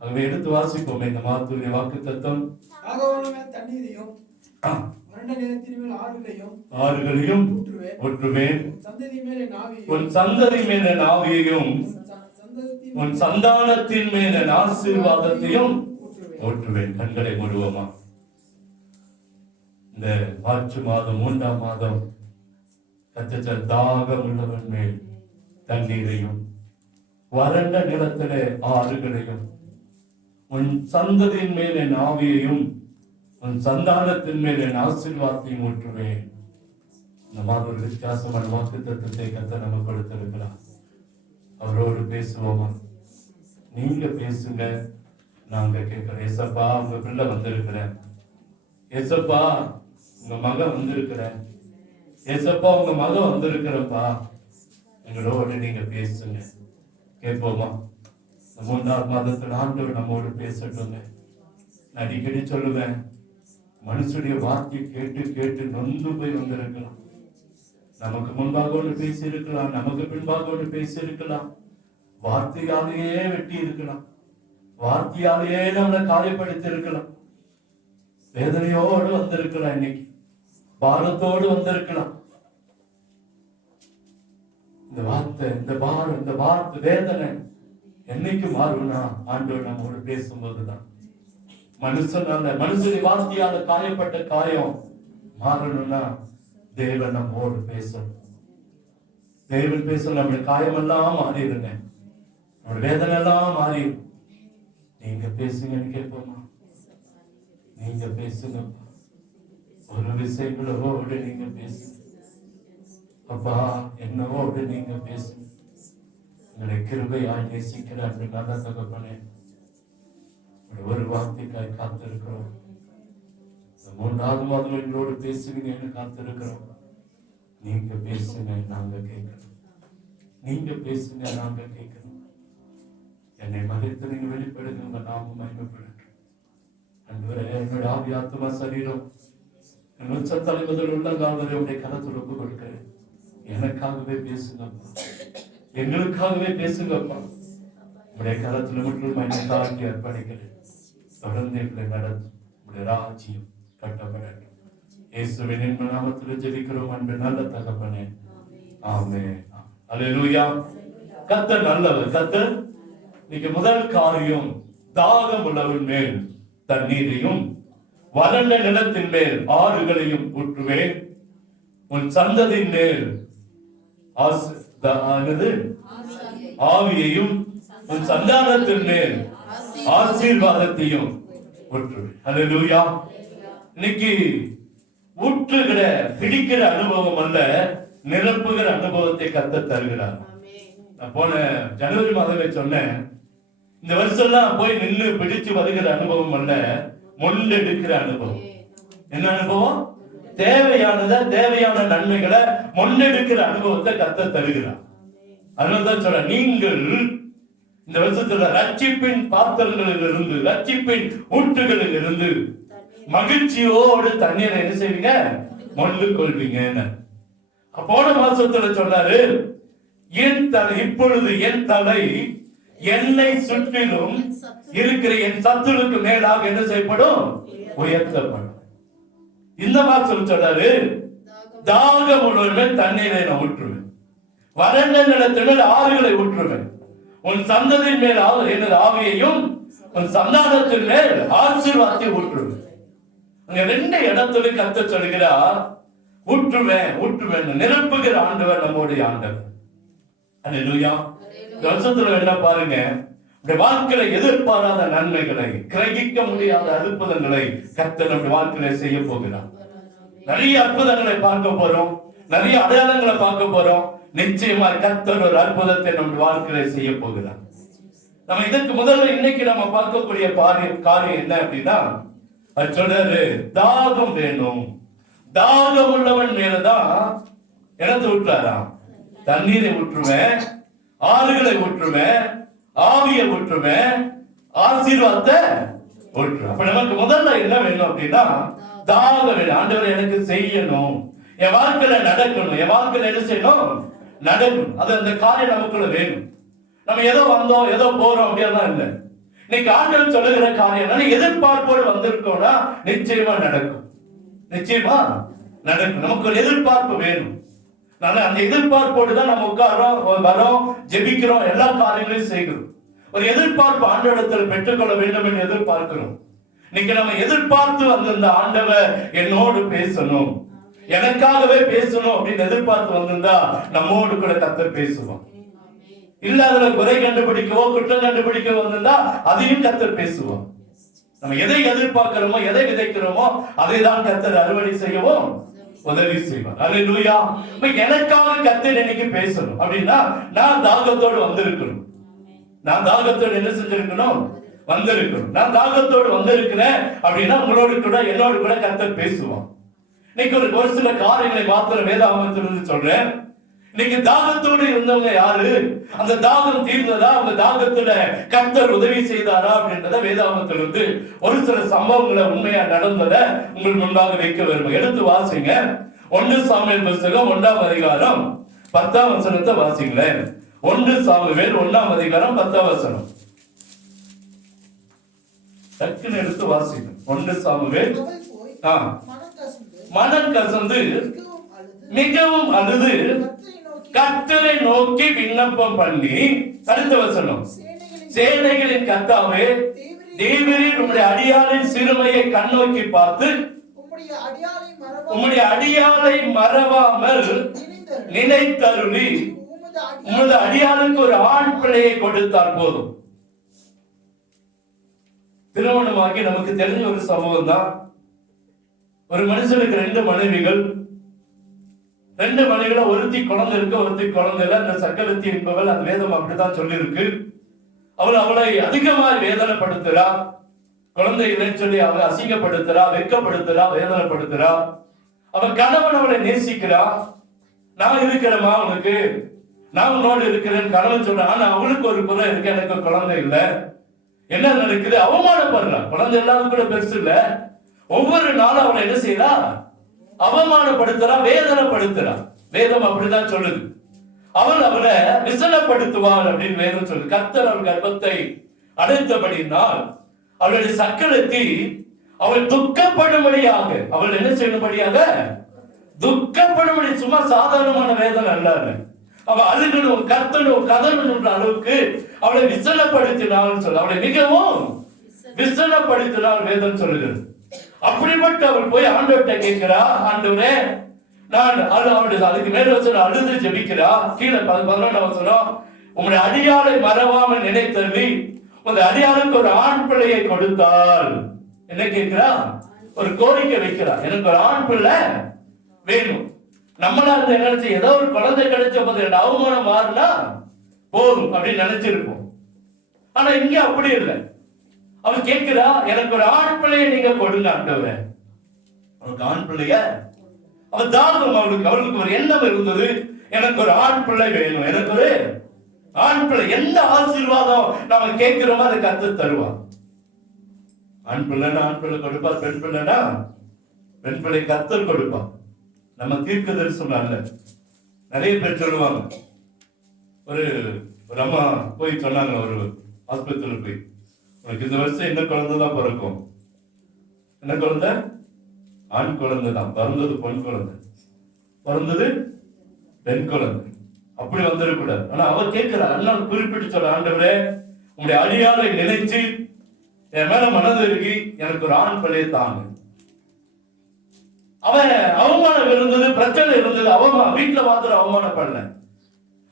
ஆகவே எடுத்து வாசிப்போமே இந்த மாதத்துடைய வாக்குத்தத்தம். தண்ணீரையும் வறண்ட நிலத்தின் மேல் ஆறுகளையும் ஊற்றுவேன். உன் சந்ததி மேல் என் ஆவியையும் உன் சந்தானத்தின் மேல் என் ஆசீர்வாதத்தையும் ஊற்றுவேன். கண்களை மூடுவோமா. இந்த மார்ச் மாதம் 3ஆம் மாதம் கர்த்தர் தாகம் உள்ளவன் மேல் தண்ணீரையும் வறண்ட நிலத்திலே ஆறுகளையும் உன் சந்ததியின் மேல் என் ஆவியையும் உன் சந்தானத்தின் மேல் என் ஆசீர்வாதத்தையும் ஊற்றுவேன். இந்த மாதிரி ஒரு வித்தியாசமான வாக்குத்தத்தத்தை கர்த்தர் நமக்கு கொடுத்திருக்கிறார். அவரோடு பேசுவோமா. நீங்க பேசுங்க, நாங்க கேட்கிறோம். ஏசப்பா உங்க பிள்ளை வந்திருக்கிறேன், ஏசப்பா உங்க மகன் வந்திருக்கிறேன், ஏசப்பா உங்க மகன் வந்திருக்கிறப்பா, எங்களோடு நீங்க பேசுங்க. கேட்போமா. 3ஆம் மாதத்தில் ஆண்டவர் நம்மோடு பேசட்டுங்க. நான் அடிக்கடி சொல்லுவேன், மனுஷனுடைய வார்த்தை கேட்டு கேட்டு நொந்து போய் வந்திருக்கலாம். நமக்கு முன்பாக ஒன்று பேசி இருக்கலாம், நமக்கு பின்பாக ஒன்று பேசி இருக்கலாம், வார்த்தையாலேயே வெட்டி இருக்கலாம், வார்த்தையாலேயே நம்மளை காயப்படுத்தி இருக்கலாம், வேதனையோடு வந்திருக்கலாம், இன்னைக்கு பாரத்தோடு வந்திருக்கலாம். இந்த வார்த்தை, இந்த வார்த்தை வேதனை என்னைக்கு மாறும்னா ஆண்டவர் நம்மோடு பேசும்போதுதான். மனுஷனுடைய வார்த்தையால காயப்பட்ட காயம் மாறணும்னா தேவன் நம்மோடு பேசணும். தேவன் பேசணும். நம்முடைய காயமெல்லாம் மாறிடுங்க, நம்முடைய வேதனை எல்லாம் மாறிடும். நீங்க பேசுங்கன்னு கேட்போமா. நீங்க பேசுங்க. ஒரு விஷயங்களோடு நீங்க பேசுங்க. அப்பா என்னவோடு நீங்க பேசுங்க. உங்களை கிருபையாய் நேசிக்கிற அந்த நல்ல தகப்பனே, ஒரு வார்த்தைக்காய் காத்திருக்கிறோம். 3ஆவது மாதம் எங்களோடு பேசுவீங்கன்னு காத்திருக்கிறோம். நீங்க பேசுங்க, நாங்க கேட்கணும். நீங்க பேசுங்க, நாங்க கேட்கணும். என்னை மறைத்து நீங்க வெளிப்படுங்க, உங்க நாமம் மகிமைப்படட்டும். அன்றுவரே என்னுடைய ஆவி ஆத்மா சரீரம் என் உச்சத்தலை முதல் உள்ளங்கால் வரை உடைய கரத்தில் ஒப்பு கொடுக்கிறேன். எனக்காகவே பேசுங்கப்பா, எங்களுக்காகவே பேசுங்கப்பா. உடைய கரத்துல முற்றிலும் என்னை தாக்கி அர்ப்பணிக்கிறேன். தொடர்ந்து எங்களை நடத்தும். உடைய ராஜ்யம் கட்டப்படட்டும். இயேசுவின் இன்ப நாமத்தில் ஜெபிக்கிறோம் அன்பு நல்ல தகப்பனே, ஆமென். அல்லேலூயா. கர்த்தர் நல்லவர். கர்த்தர் இன்னைக்கு முதல் காரியம், தாகம் உள்ளவன் மேல் தண்ணீரையும் வறண்ட நிலத்தின் மேல் ஆறுகளையும் ஊற்றுவேன். உன் சந்ததியின் மேல் ஆவியையும் உன் சந்தானத்தின் மேல் ஆசீர்வாதத்தையும் ஊற்றுவேன். அல்லேலூயா. இன்னைக்கு ஊற்றுகிற பிடிக்கிற அனுபவம் அல்ல, நிரப்புகிற அனுபவத்தை கர்த்தர் தருகிறார். நான் போன ஜனவரி மாதமே சொன்னேன், இந்த வருஷம் எல்லாம் போய் நின்று பிடிச்சு வருகிற அனுபவம் அல்ல, மொண்டெடுக்கிற அனுபவம். என்ன அனுபவம்? தேவையான நன்மைகளை மொண்டெடுக்கிற அனுபவத்தை கர்த்தர் தருகிறார். அதனால்தான் சொல்ற, நீங்கள் இந்த வருஷத்துல ரட்சிப்பின் பாத்திரங்களில் இருந்து, ரட்சிப்பின் ஊற்றுகளில் இருந்து மகிழ்ச்சியோடு தண்ணீரை என்ன செய்வீங்க? மொண்டு கொள்வீங்க. போன மாசத்துல சொன்னாரு, என் தலை இப்பொழுது என் தலை என்னை சுற்றிலும் இருக்கிற என் சத்துருக்கு மேலாக என்ன செய்யப்படும்? உயர்த்தப்படும். இந்த மாசம் சொன்னாரு, தாகம் உள்ளவர்கள் தண்ணீரை நான் ஊற்றுவேன், வறண்ட நிலத்தின் ஆறுகளை ஊற்றுவேன், உன் சந்ததியின் மேல் எனது ஆவியையும் உன் சந்தானத்தின் மேல் ஆசீர்வாதத்தை ஊற்றுவேன். அங்க 2 இடத்துல கர்த்தர் சொல்கிறார், ஊற்றுவேன். நிரப்புகிற ஆண்டவர் நம்முடைய ஆண்டவர். அல்லேலூயா. வருஷத்துல என்ன பாருங்க, வாழ்க்கையில எதிர்பாராத நன்மைகளை, கிரகிக்க முடியாத அற்புதங்களை கர்த்தர் நம்முடைய வாழ்க்கையில செய்ய போகிறார். நிறைய அற்புதங்களை பார்க்க போறோம், நிறைய அடையாளங்களை பார்க்க போறோம். நிச்சயமா கர்த்தர் ஒரு அற்புதத்தை நம்முடைய வாழ்க்கையில செய்ய போகிறார். நம்ம இதற்கு முதல்ல இன்னைக்கு நம்ம பார்க்கக்கூடிய காரியம் என்ன அப்படின்னா, சொல்றாரு, தாகம் வேணும். தாகம் உள்ளவன் மேலதான் என்னத்தை ஊற்றுறாராம்? தண்ணீரை ஊற்றுவேன், ஆறுகளை ஊற்றுவேன், ஆவியை ஊற்றுவேன், ஆசீர்வாதத்தை ஊற்றுவேன். அப்ப நமக்கு முதல்ல என்ன வேணும் அப்படின்னா, தாகம் வேணும். ஆண்டவரை எனக்கு செய்யணும், என் வாழ்க்கையில நடக்கணும், என் வாழ்க்கையில என்ன செய்யணும்? நடக்கணும். அது அந்த காரியம் நமக்குள்ள வேணும். நம்ம ஏதோ வந்தோம் ஏதோ போறோம் அப்படியெல்லாம் இல்லை. இன்னைக்கு ஆண்டவர் சொல்லுகிற காரியம் எதிர்பார்ப்போடு வந்திருக்கோம்னா நிச்சயமா நடக்கும். நிச்சயமா நடக்கும். நமக்கு ஒரு எதிர்பார்ப்பு வேணும். அந்த எதிர்பார்ப்போடு தான் நம்ம உட்காரோம், வரோம், ஜெபிக்கிறோம், எல்லா காரியங்களையும் செய்கிறோம். ஒரு எதிர்பார்ப்பு ஆண்டவரிடத்தில் பெற்றுக்கொள்ள வேண்டும் என்று எதிர்பார்க்கிறோம். இன்னைக்கு நம்ம எதிர்பார்த்து வந்திருந்த ஆண்டவர் என்னோடு பேசணும், எனக்காகவே பேசணும் அப்படின்னு எதிர்பார்த்து வந்திருந்தா நம்மோடு கூட கர்த்தர் பேசுவோம். இல்ல அதுல குறை கண்டுபிடிக்கவோ குற்றம் கண்டுபிடிக்கவோ வந்திருந்தா அதையும் கர்த்தர் பேசுவோம். நம்ம எதை எதிர்பார்க்கிறோமோ, எதை விதைக்கிறோமோ அதை தான் கர்த்தர் அறுவடை செய்யவும் உதவி செய்வார். அல்லேலூயா. எனக்காக கர்த்தர் இன்னைக்கு பேசணும் அப்படின்னா நான் தாகத்தோடு வந்திருக்கணும். நான் தாகத்தோடு என்ன செஞ்சிருக்கணும்? வந்திருக்கணும். நான் தாகத்தோடு வந்திருக்கிறேன் அப்படின்னா உங்களோடு கூட என்னோடு கூட கர்த்தர் பேசுவான். இன்னைக்கு ஒரு சில காரியங்களை மாத்திர வேதாகமத்திலிருந்து சொல்றேன். இன்னைக்கு தாகத்தோடு இருந்தவங்க யாரு? அந்த தாகம் தீர்ந்ததா? அந்த தாகத்துல கர்த்தர் உதவி செய்தாரா அப்படின்றத வேதாகமத்திலிருந்து ஒரு சில சம்பவங்களை உண்மையா நடந்ததை உங்கள் முன்பாக வைக்க விரும்பும். எடுத்து வாசிங்க. 1 சாமுவேல் புத்தகம் 1ஆம் அதிகாரம் 10ஆம் வசனத்தை வாசிங்களேன். 1 சாமுவேல் 1ஆம் அதிகாரம் 10ஆம் வசனம். டக்குன்னு எடுத்து வாசிங்க. 1 சாமுவேல் மனம் கசந்து மிகவும் அழுது கர்த்தரை நோக்கி விண்ணப்பம் பண்ணி, அடுத்த வசனம், சேனைகளின் கர்த்தாவே தேவரீர் உம்முடைய அடியாளின் சிறுமையை கண்ணோக்கி பார்த்து உம்முடைய அடியாளை மறவாமல் நினைத்தருளி உமது அடியாளுக்கு ஒரு ஆண் பிள்ளையை கொடுத்தால் போதும். திருமணமாகி நமக்கு தெரிஞ்ச ஒரு சம்பவம் தான். ஒரு மனுஷனுக்கு 2 மனைவிகள். 2 மனைவிகள், ஒருத்தி குழந்தை இருக்கு, ஒருத்தி குழந்தை இல்லை. அந்த சக்கரத்தி என்பவள், அந்த வேதம் அப்படித்தான் சொல்லி இருக்கு. அவளை அதிகமாக வேதனைப்படுத்துறா. குழந்தை இல்லைன்னு சொல்லி அவளை அசிங்கப்படுத்துறா, வெட்கப்படுத்துறா, வேதனைப்படுத்துறா. அவன் கணவன் அவளை நேசிக்கிறா. நான் இருக்கிறேமா உனக்கு, நான் உன்னோடு இருக்கிறேன் கணவன் சொல்றான். ஆனா அவளுக்கு ஒரு குறை இருக்கு, எனக்கு குழந்தை இல்லை. என்ன நடக்குது? அவமானப்படுறான். குழந்தை எல்லாரும் கூட பெருசு இல்ல. ஒவ்வொரு நாளும் அவளை என்ன செய்யறா? அவமானப்படுத்துறா, வேதனைப்படுத்துறா. வேதம் அப்படிதான் சொல்லுது. அவள் அவளை விசனப்படுத்துவாள் அப்படின்னு வேதம் சொல்லுது. கர்த்தர் அவள் கர்ப்பத்தை அடைத்தபடினால் அவளுடைய சக்கரத்தி அவள் துக்கப்படும்படியாக, அவள் என்ன செய்யும்படியாக? துக்கப்படும்படி. சும்மா சாதாரணமான வேதனை அல்ல. அவ அழுகணும், கத்தணும், கதறணுன்ற அளவுக்கு அவளை விசனப்படுத்தினாள் சொல்ல. அவளை மிகவும் விசனப்படுத்தினாள் வேதம் சொல்லுகிறது. அப்படிப்பட்ட அவள் போய் ஆண்டவர்கிட்ட கேட்கிறா, ஆண்டவரே நான் அதுக்கு மேல வசனம் அழுது ஜெபிக்கிறா. கீழே 11ஆம் வசனம், உங்களுடைய அடியாளை மறவாமல் நினைத்தருளி உங்க அடியாளுக்கு ஒரு ஆண் பிள்ளையை கொடுத்தால். என்ன கேட்கிறா? ஒரு கோரிக்கை வைக்கிறா, எனக்கு ஒரு ஆண் பிள்ளை வேணும். நம்மளா இருந்து நினைச்சு ஏதோ ஒரு குழந்தை கிடைச்ச போது அவமானம் மாறினா போதும் அப்படின்னு நினைச்சிருப்போம். ஆனா இங்க அப்படி இல்லை. அவன் கேட்கிறா, எனக்கு ஒரு ஆண் பிள்ளையை நீங்க கொடுங்க ஆண்டவரே. அவனுக்கு ஆண் பிள்ளைய அவன் தாகம், அவளுக்கு ஒரு எண்ணம் இருந்தது, எனக்கு ஒரு ஆண் பிள்ளை வேணும், எனக்கு ஒரு ஆண் பிள்ளை. எந்த ஆசீர்வாதம் நாம கேட்கிறோமோ அதை கர்த்தர் தருவான். ஆண் பிள்ளைனா ஆண் பிள்ளை கொடுப்பார், பெண் பிள்ளைனா பெண் பிள்ளை கர்த்தர் கொடுப்பான். நம்ம தீர்க்க தரிசனம் அல்ல. நிறைய பேர் சொல்லுவாங்க. ஒரு அம்மா போய் சொன்னாங்க, ஒரு ஆஸ்பத்திரியில் போய், உனக்கு இந்த வருஷம் என்ன குழந்தை தான் பிறக்கும்? என்ன குழந்தை? ஆண் குழந்தை தான். பிறந்தது பெண் குழந்தை, பிறந்தது பெண் குழந்தை. அப்படி வந்துடக்கூடாது. ஆனா அவர் கேட்கிற அண்ணன் குறிப்பிட்டு சொல்ற, ஆண்டவரே உங்களுடைய அடியாளை நினைச்சு என் மேல மனது இருக்கு, எனக்கு ஒரு ஆண் பிள்ளையை தாங்க. அவன் அவமானம் இருந்தது, பிரச்சனை இருந்தது. அவமானம் வீட்டுல மாத்திரம் அவமானப்படல,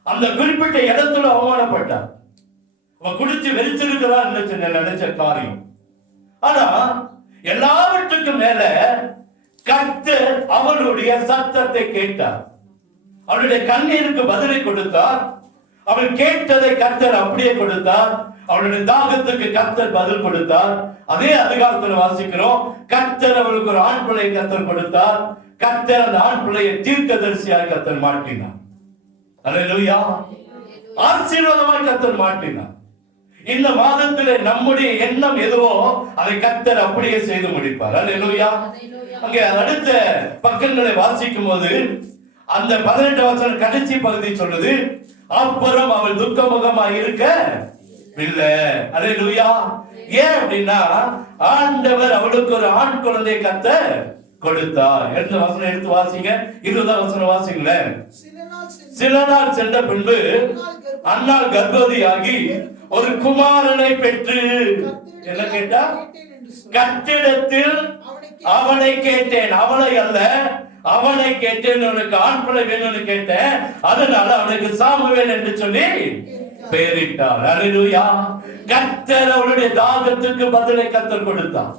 அந்த குறிப்பிட்ட இடத்துல அவமானப்பட்டான். அவன் குடிச்சு வெறிச்சிருக்கிறா நினைச்ச காரியம். ஆனா எல்லாவற்றுக்கும் மேல கர்த்தர் அவளுடைய சத்தத்தை கேட்டார். அவளுடைய கண்ணீருக்கு பதிலை கொடுத்தார். அவள் கேட்டதை கர்த்தர் அப்படியே கொடுத்தார். அவளுடைய தாகத்துக்கு கர்த்தர் பதில் கொடுத்தார். அதே அதிகாரத்தில் வாசிக்கிறோம், கர்த்தர் அவளுக்கு ஒரு ஆண் பிள்ளையை கர்த்தர் கொடுத்தார். கர்த்தர் அந்த ஆண் பிள்ளையை தீர்க்கதரிசியாய் கர்த்தர் மாற்றினார். அல்லேலூயா. ஆசீர்வாதமாய் கர்த்தர் மாற்றினார். இந்த மாதத்திலே நம்முடைய எண்ணம் எதுவோ அதை கர்த்தர் அப்படியே செய்து முடிப்பார். அல்லேலூயா. அங்கே அடுத்த பக்கங்களை வாசிக்கும் போது அந்த 18 வசனம் கடைசி பகுதி சொல்லுது, அப்புறம் அவள் துக்கமுகமாக இருக்க இல்ல. அல்லேலூயா. ஏன் அப்படின்னா ஆண்டவர் அவளுக்கு ஒரு ஆண் குழந்தை கர்த்தர் கொடுத்தார். எந்த வசனம் எடுத்து வாசிங்க, 20 வசனம் வாசிங்களேன். சில நாள் சென்ற பின்பு அன்னாள் கர்ப்பவதியாகி ஒரு குமாரனை பெற்று, என்ன கேட்டா? கர்த்தரிடத்தில் அவனை கேட்டேன், அவளை அல்ல, அவனை கேட்டேன், உனக்கு ஆண் பிள்ளை வேணும்னு கேட்டேன், அதனால அவனுக்கு சாமுவேல் என்று சொல்லி பெயரிட்டார். அல்லேலூயா. கர்த்தர் அவளுடைய தாகத்துக்கு பதிலை கர்த்தர் கொடுத்தார்.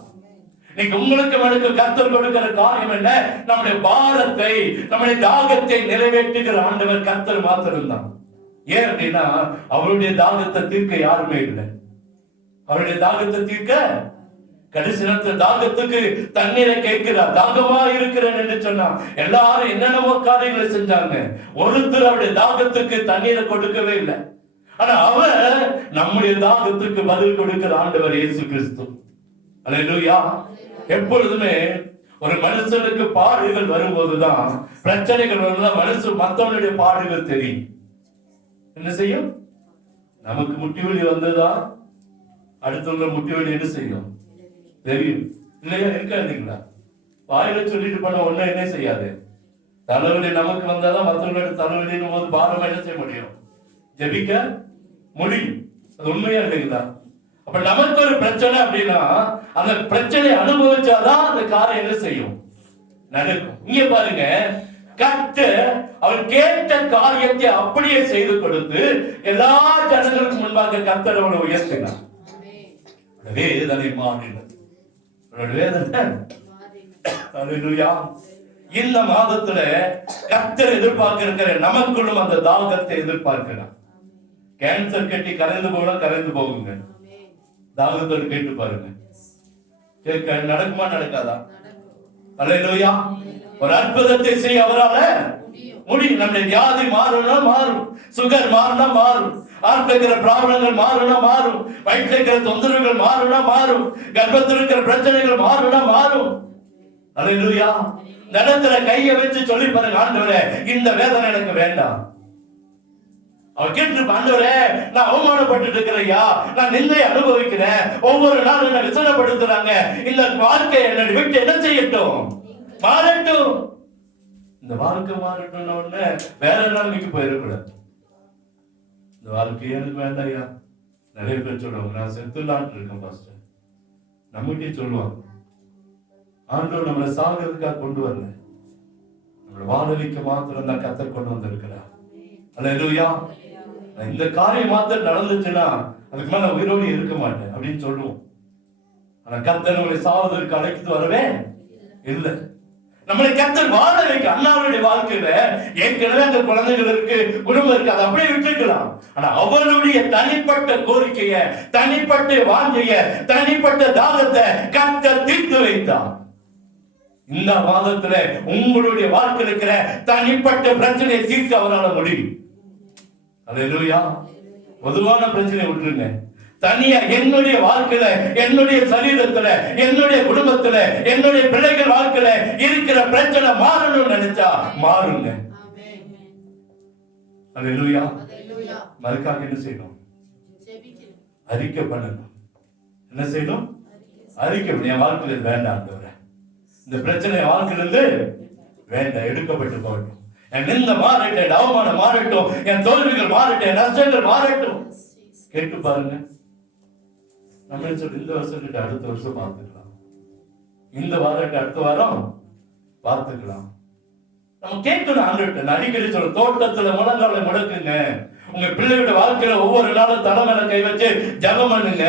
இன்னைக்கு உங்களுக்கு எனக்கு கர்த்தர் கொடுக்கிற காரியம் என்ன? நம்முடைய பாரத்தை, நம்முடைய தாகத்தை நிறைவேற்றுகிற ஆண்டவர் கர்த்தர் மாத்திரம்தான். ஏன் அப்படின்னா அவருடைய தாகத்தை தீர்க்க யாருமே இல்லை. அவருடைய தாகத்தை தீர்க்க கடைசி நேரத்தில் தாகத்துக்கு தண்ணீரை கேட்கிறார். தாகமா இருக்கிறேன் என்று சொன்னான். எல்லாரும் என்னென்னமோ காரியங்களை செஞ்சாங்க, ஒருத்தர் அவருடைய தாகத்துக்கு தண்ணீரை கொடுக்கவே இல்லை. ஆனா அவர் நம்முடைய தாகத்துக்கு பதில் கொடுக்கிற ஆண்டவர் இயேசு கிறிஸ்து. அல்லேலூயா. எப்பொழுதுமே ஒரு மனுஷனுக்கு பாடுகள் வரும்போதுதான், பிரச்சனைகள் வரும்போது மனுஷன் மற்றவனுடைய பாடுகள் தெரியும். என்ன செய்யும்? நமக்கு முட்டி வலி வந்ததா அடுத்தவங்க முட்டி வலி என்ன செய்யும் தெரியும் இல்லையா? இருக்காதுங்களா? வாயில சொல்லிட்டு பண்ண ஒண்ணு என்ன செய்யாது. தலைவலி நமக்கு வந்தாதான் மற்றவங்களோட தலைவலின் போது பாரமா என்ன செய்ய முடியும்? ஜெபிக்க முடியும். அது உண்மையா இல்லைங்களா? அப்ப நமக்கு ஒரு பிரச்சனை அப்படின்னா அந்த பிரச்சனையை அனுபவிச்சாதான் அந்த காரியம் என்ன செய்யும்? நடக்கும். இங்க பாருங்க, கர்த்தர் அவள் கேட்ட காரியத்தை அப்படியே செய்து கொடுத்து எல்லா ஜனங்களுக்கு முன்பாக கர்த்தர் அவளை உயர்த்தினார். வேதனை மாறினது. இந்த மாதத்துல கர்த்தர் எதிர்பார்க்கிற நமக்குள்ளும் அந்த தாகத்தை எதிர்பார்க்கிறார். கேன்சர் கட்டி கரைந்து போனா கரைந்து போகுங்க. தாகத்தோடு கேட்டு பாருங்க, நடக்குமா நடக்காதா? அல்லேலூயா. ஒரு அற்புதத்தை செய்ய அவரால முடியும். நம்முடைய வியாதி மாறுனா மாறும், சுகர் மாறினா மாறும், ஆர்ப்பிக்கிற பிராப்ளங்கள் மாறுனா மாறும், வயிற்றில் இருக்கிற தொந்தரவுகள் மாறுனா மாறும், கர்ப்பத்தில் இருக்கிற பிரச்சனைகள் மாறுனா மாறும். அல்லேலூயா. நடத்துல கையை வச்சு சொல்லி பாருங்க, ஆண்டவரே இந்த வேதனை எனக்கு வேண்டாம். அவர் கேட்டு, ஆண்டவரே நான் அவமானப்பட்டு இருக்கிறையா, நான் நிந்தை அனுபவிக்கிறேன், ஒவ்வொரு நாளும் என்ன விசனப்படுத்துறாங்க, இந்த வாழ்க்கை என்னை விட்டு என்ன செய்யட்டும்? மாறட்டும். இந்த வாழ்க்கை மாறட்டும் உடனே வேற நிலைமைக்கு போயிடக்கூடாது. இந்த வாழ்க்கையே எனக்கு வேண்டாயா. நிறைய பேர் சொல்லுவாங்க, நான் செத்துலான்ட்டு இருக்கேன். பாஸ்டர் நம்மகிட்டே சொல்லுவாங்க, ஆண்டவர் நம்மளை சாகிறதுக்காக கொண்டு வரல, நம்மளை வாழ வைக்க மாத்திரம் தான் கர்த்தர் கொண்டு வந்திருக்கிறார். அல்லேலூயா. இந்த காரியம் மாத்திரம் நடந்துச்சுன்னா அதுக்கு மேல உயிரோடு இருக்க மாட்டேன் அப்படின்னு சொல்லுவோம். ஆனா கர்த்தர் நம்மளை சாவதற்கு அழைத்து வரவே இல்லை. நம்மளை கர்த்தர் வாழ வைக்க. அண்ணாவுடைய வாழ்க்கையில ஏற்கனவே அந்த குழந்தைகள் இருக்கு, குடும்பம் இருக்கு, அதை அப்படியே விட்டுக்கலாம். ஆனா அவருடைய தனிப்பட்ட கோரிக்கைய, தனிப்பட்ட வாஞ்சைய, தனிப்பட்ட தாகத்தை கர்த்தர் தீர்த்து வைத்தார். இந்த மாதத்துல உங்களுடைய வாழ்க்கை இருக்கிற தனிப்பட்ட பிரச்சனையை தீர்க்க அவரால் முடியும். அல்லேலூயா. பொதுவான பிரச்சனை விட்டுருங்க. தனியா என்னுடைய வாழ்க்கையில, என்னுடைய சரீரத்துல, என்னுடைய குடும்பத்துல, என்னுடைய பிள்ளைகள் வாழ்க்கையில இருக்கிற பிரச்சனை மாறணும்னு நினைச்சா மாறுங்க. அல்லேலூயா. மறுக்காக என்ன செய்யணும்? அறிக்கை பண்ணணும். என்ன செய்யணும்? அறிக்கை பண்ணி, என் வாழ்க்கையில வேண்டாம், இந்த பிரச்சனை வாழ்க்கையிலிருந்து வேண்டாம், எடுக்கப்பட்டு போகட்டும். என் நிந்த மாறட்டும், என் அவமானம் மாறட்டும், என் தோல்விகள் மாறட்டும், என் நஷ்டங்கள் மாறட்டும். கேட்டு பாருங்க. நம்ம சொல்லி இந்த வருஷம் அடுத்த வருஷம் பார்த்துக்கலாம், இந்த வாரம் அடுத்த வாரம் பார்த்துக்கலாம். நம்ம கேட்கணும். ஆண்டுகிட்ட அடிக்கடி சொல்ல, தோட்டத்துல முழங்கால முடக்குங்க. உங்க பிள்ளையோட வாழ்க்கையில ஒவ்வொரு நாளும் தலைமையில கை வச்சு ஜெபம் பண்ணுங்க.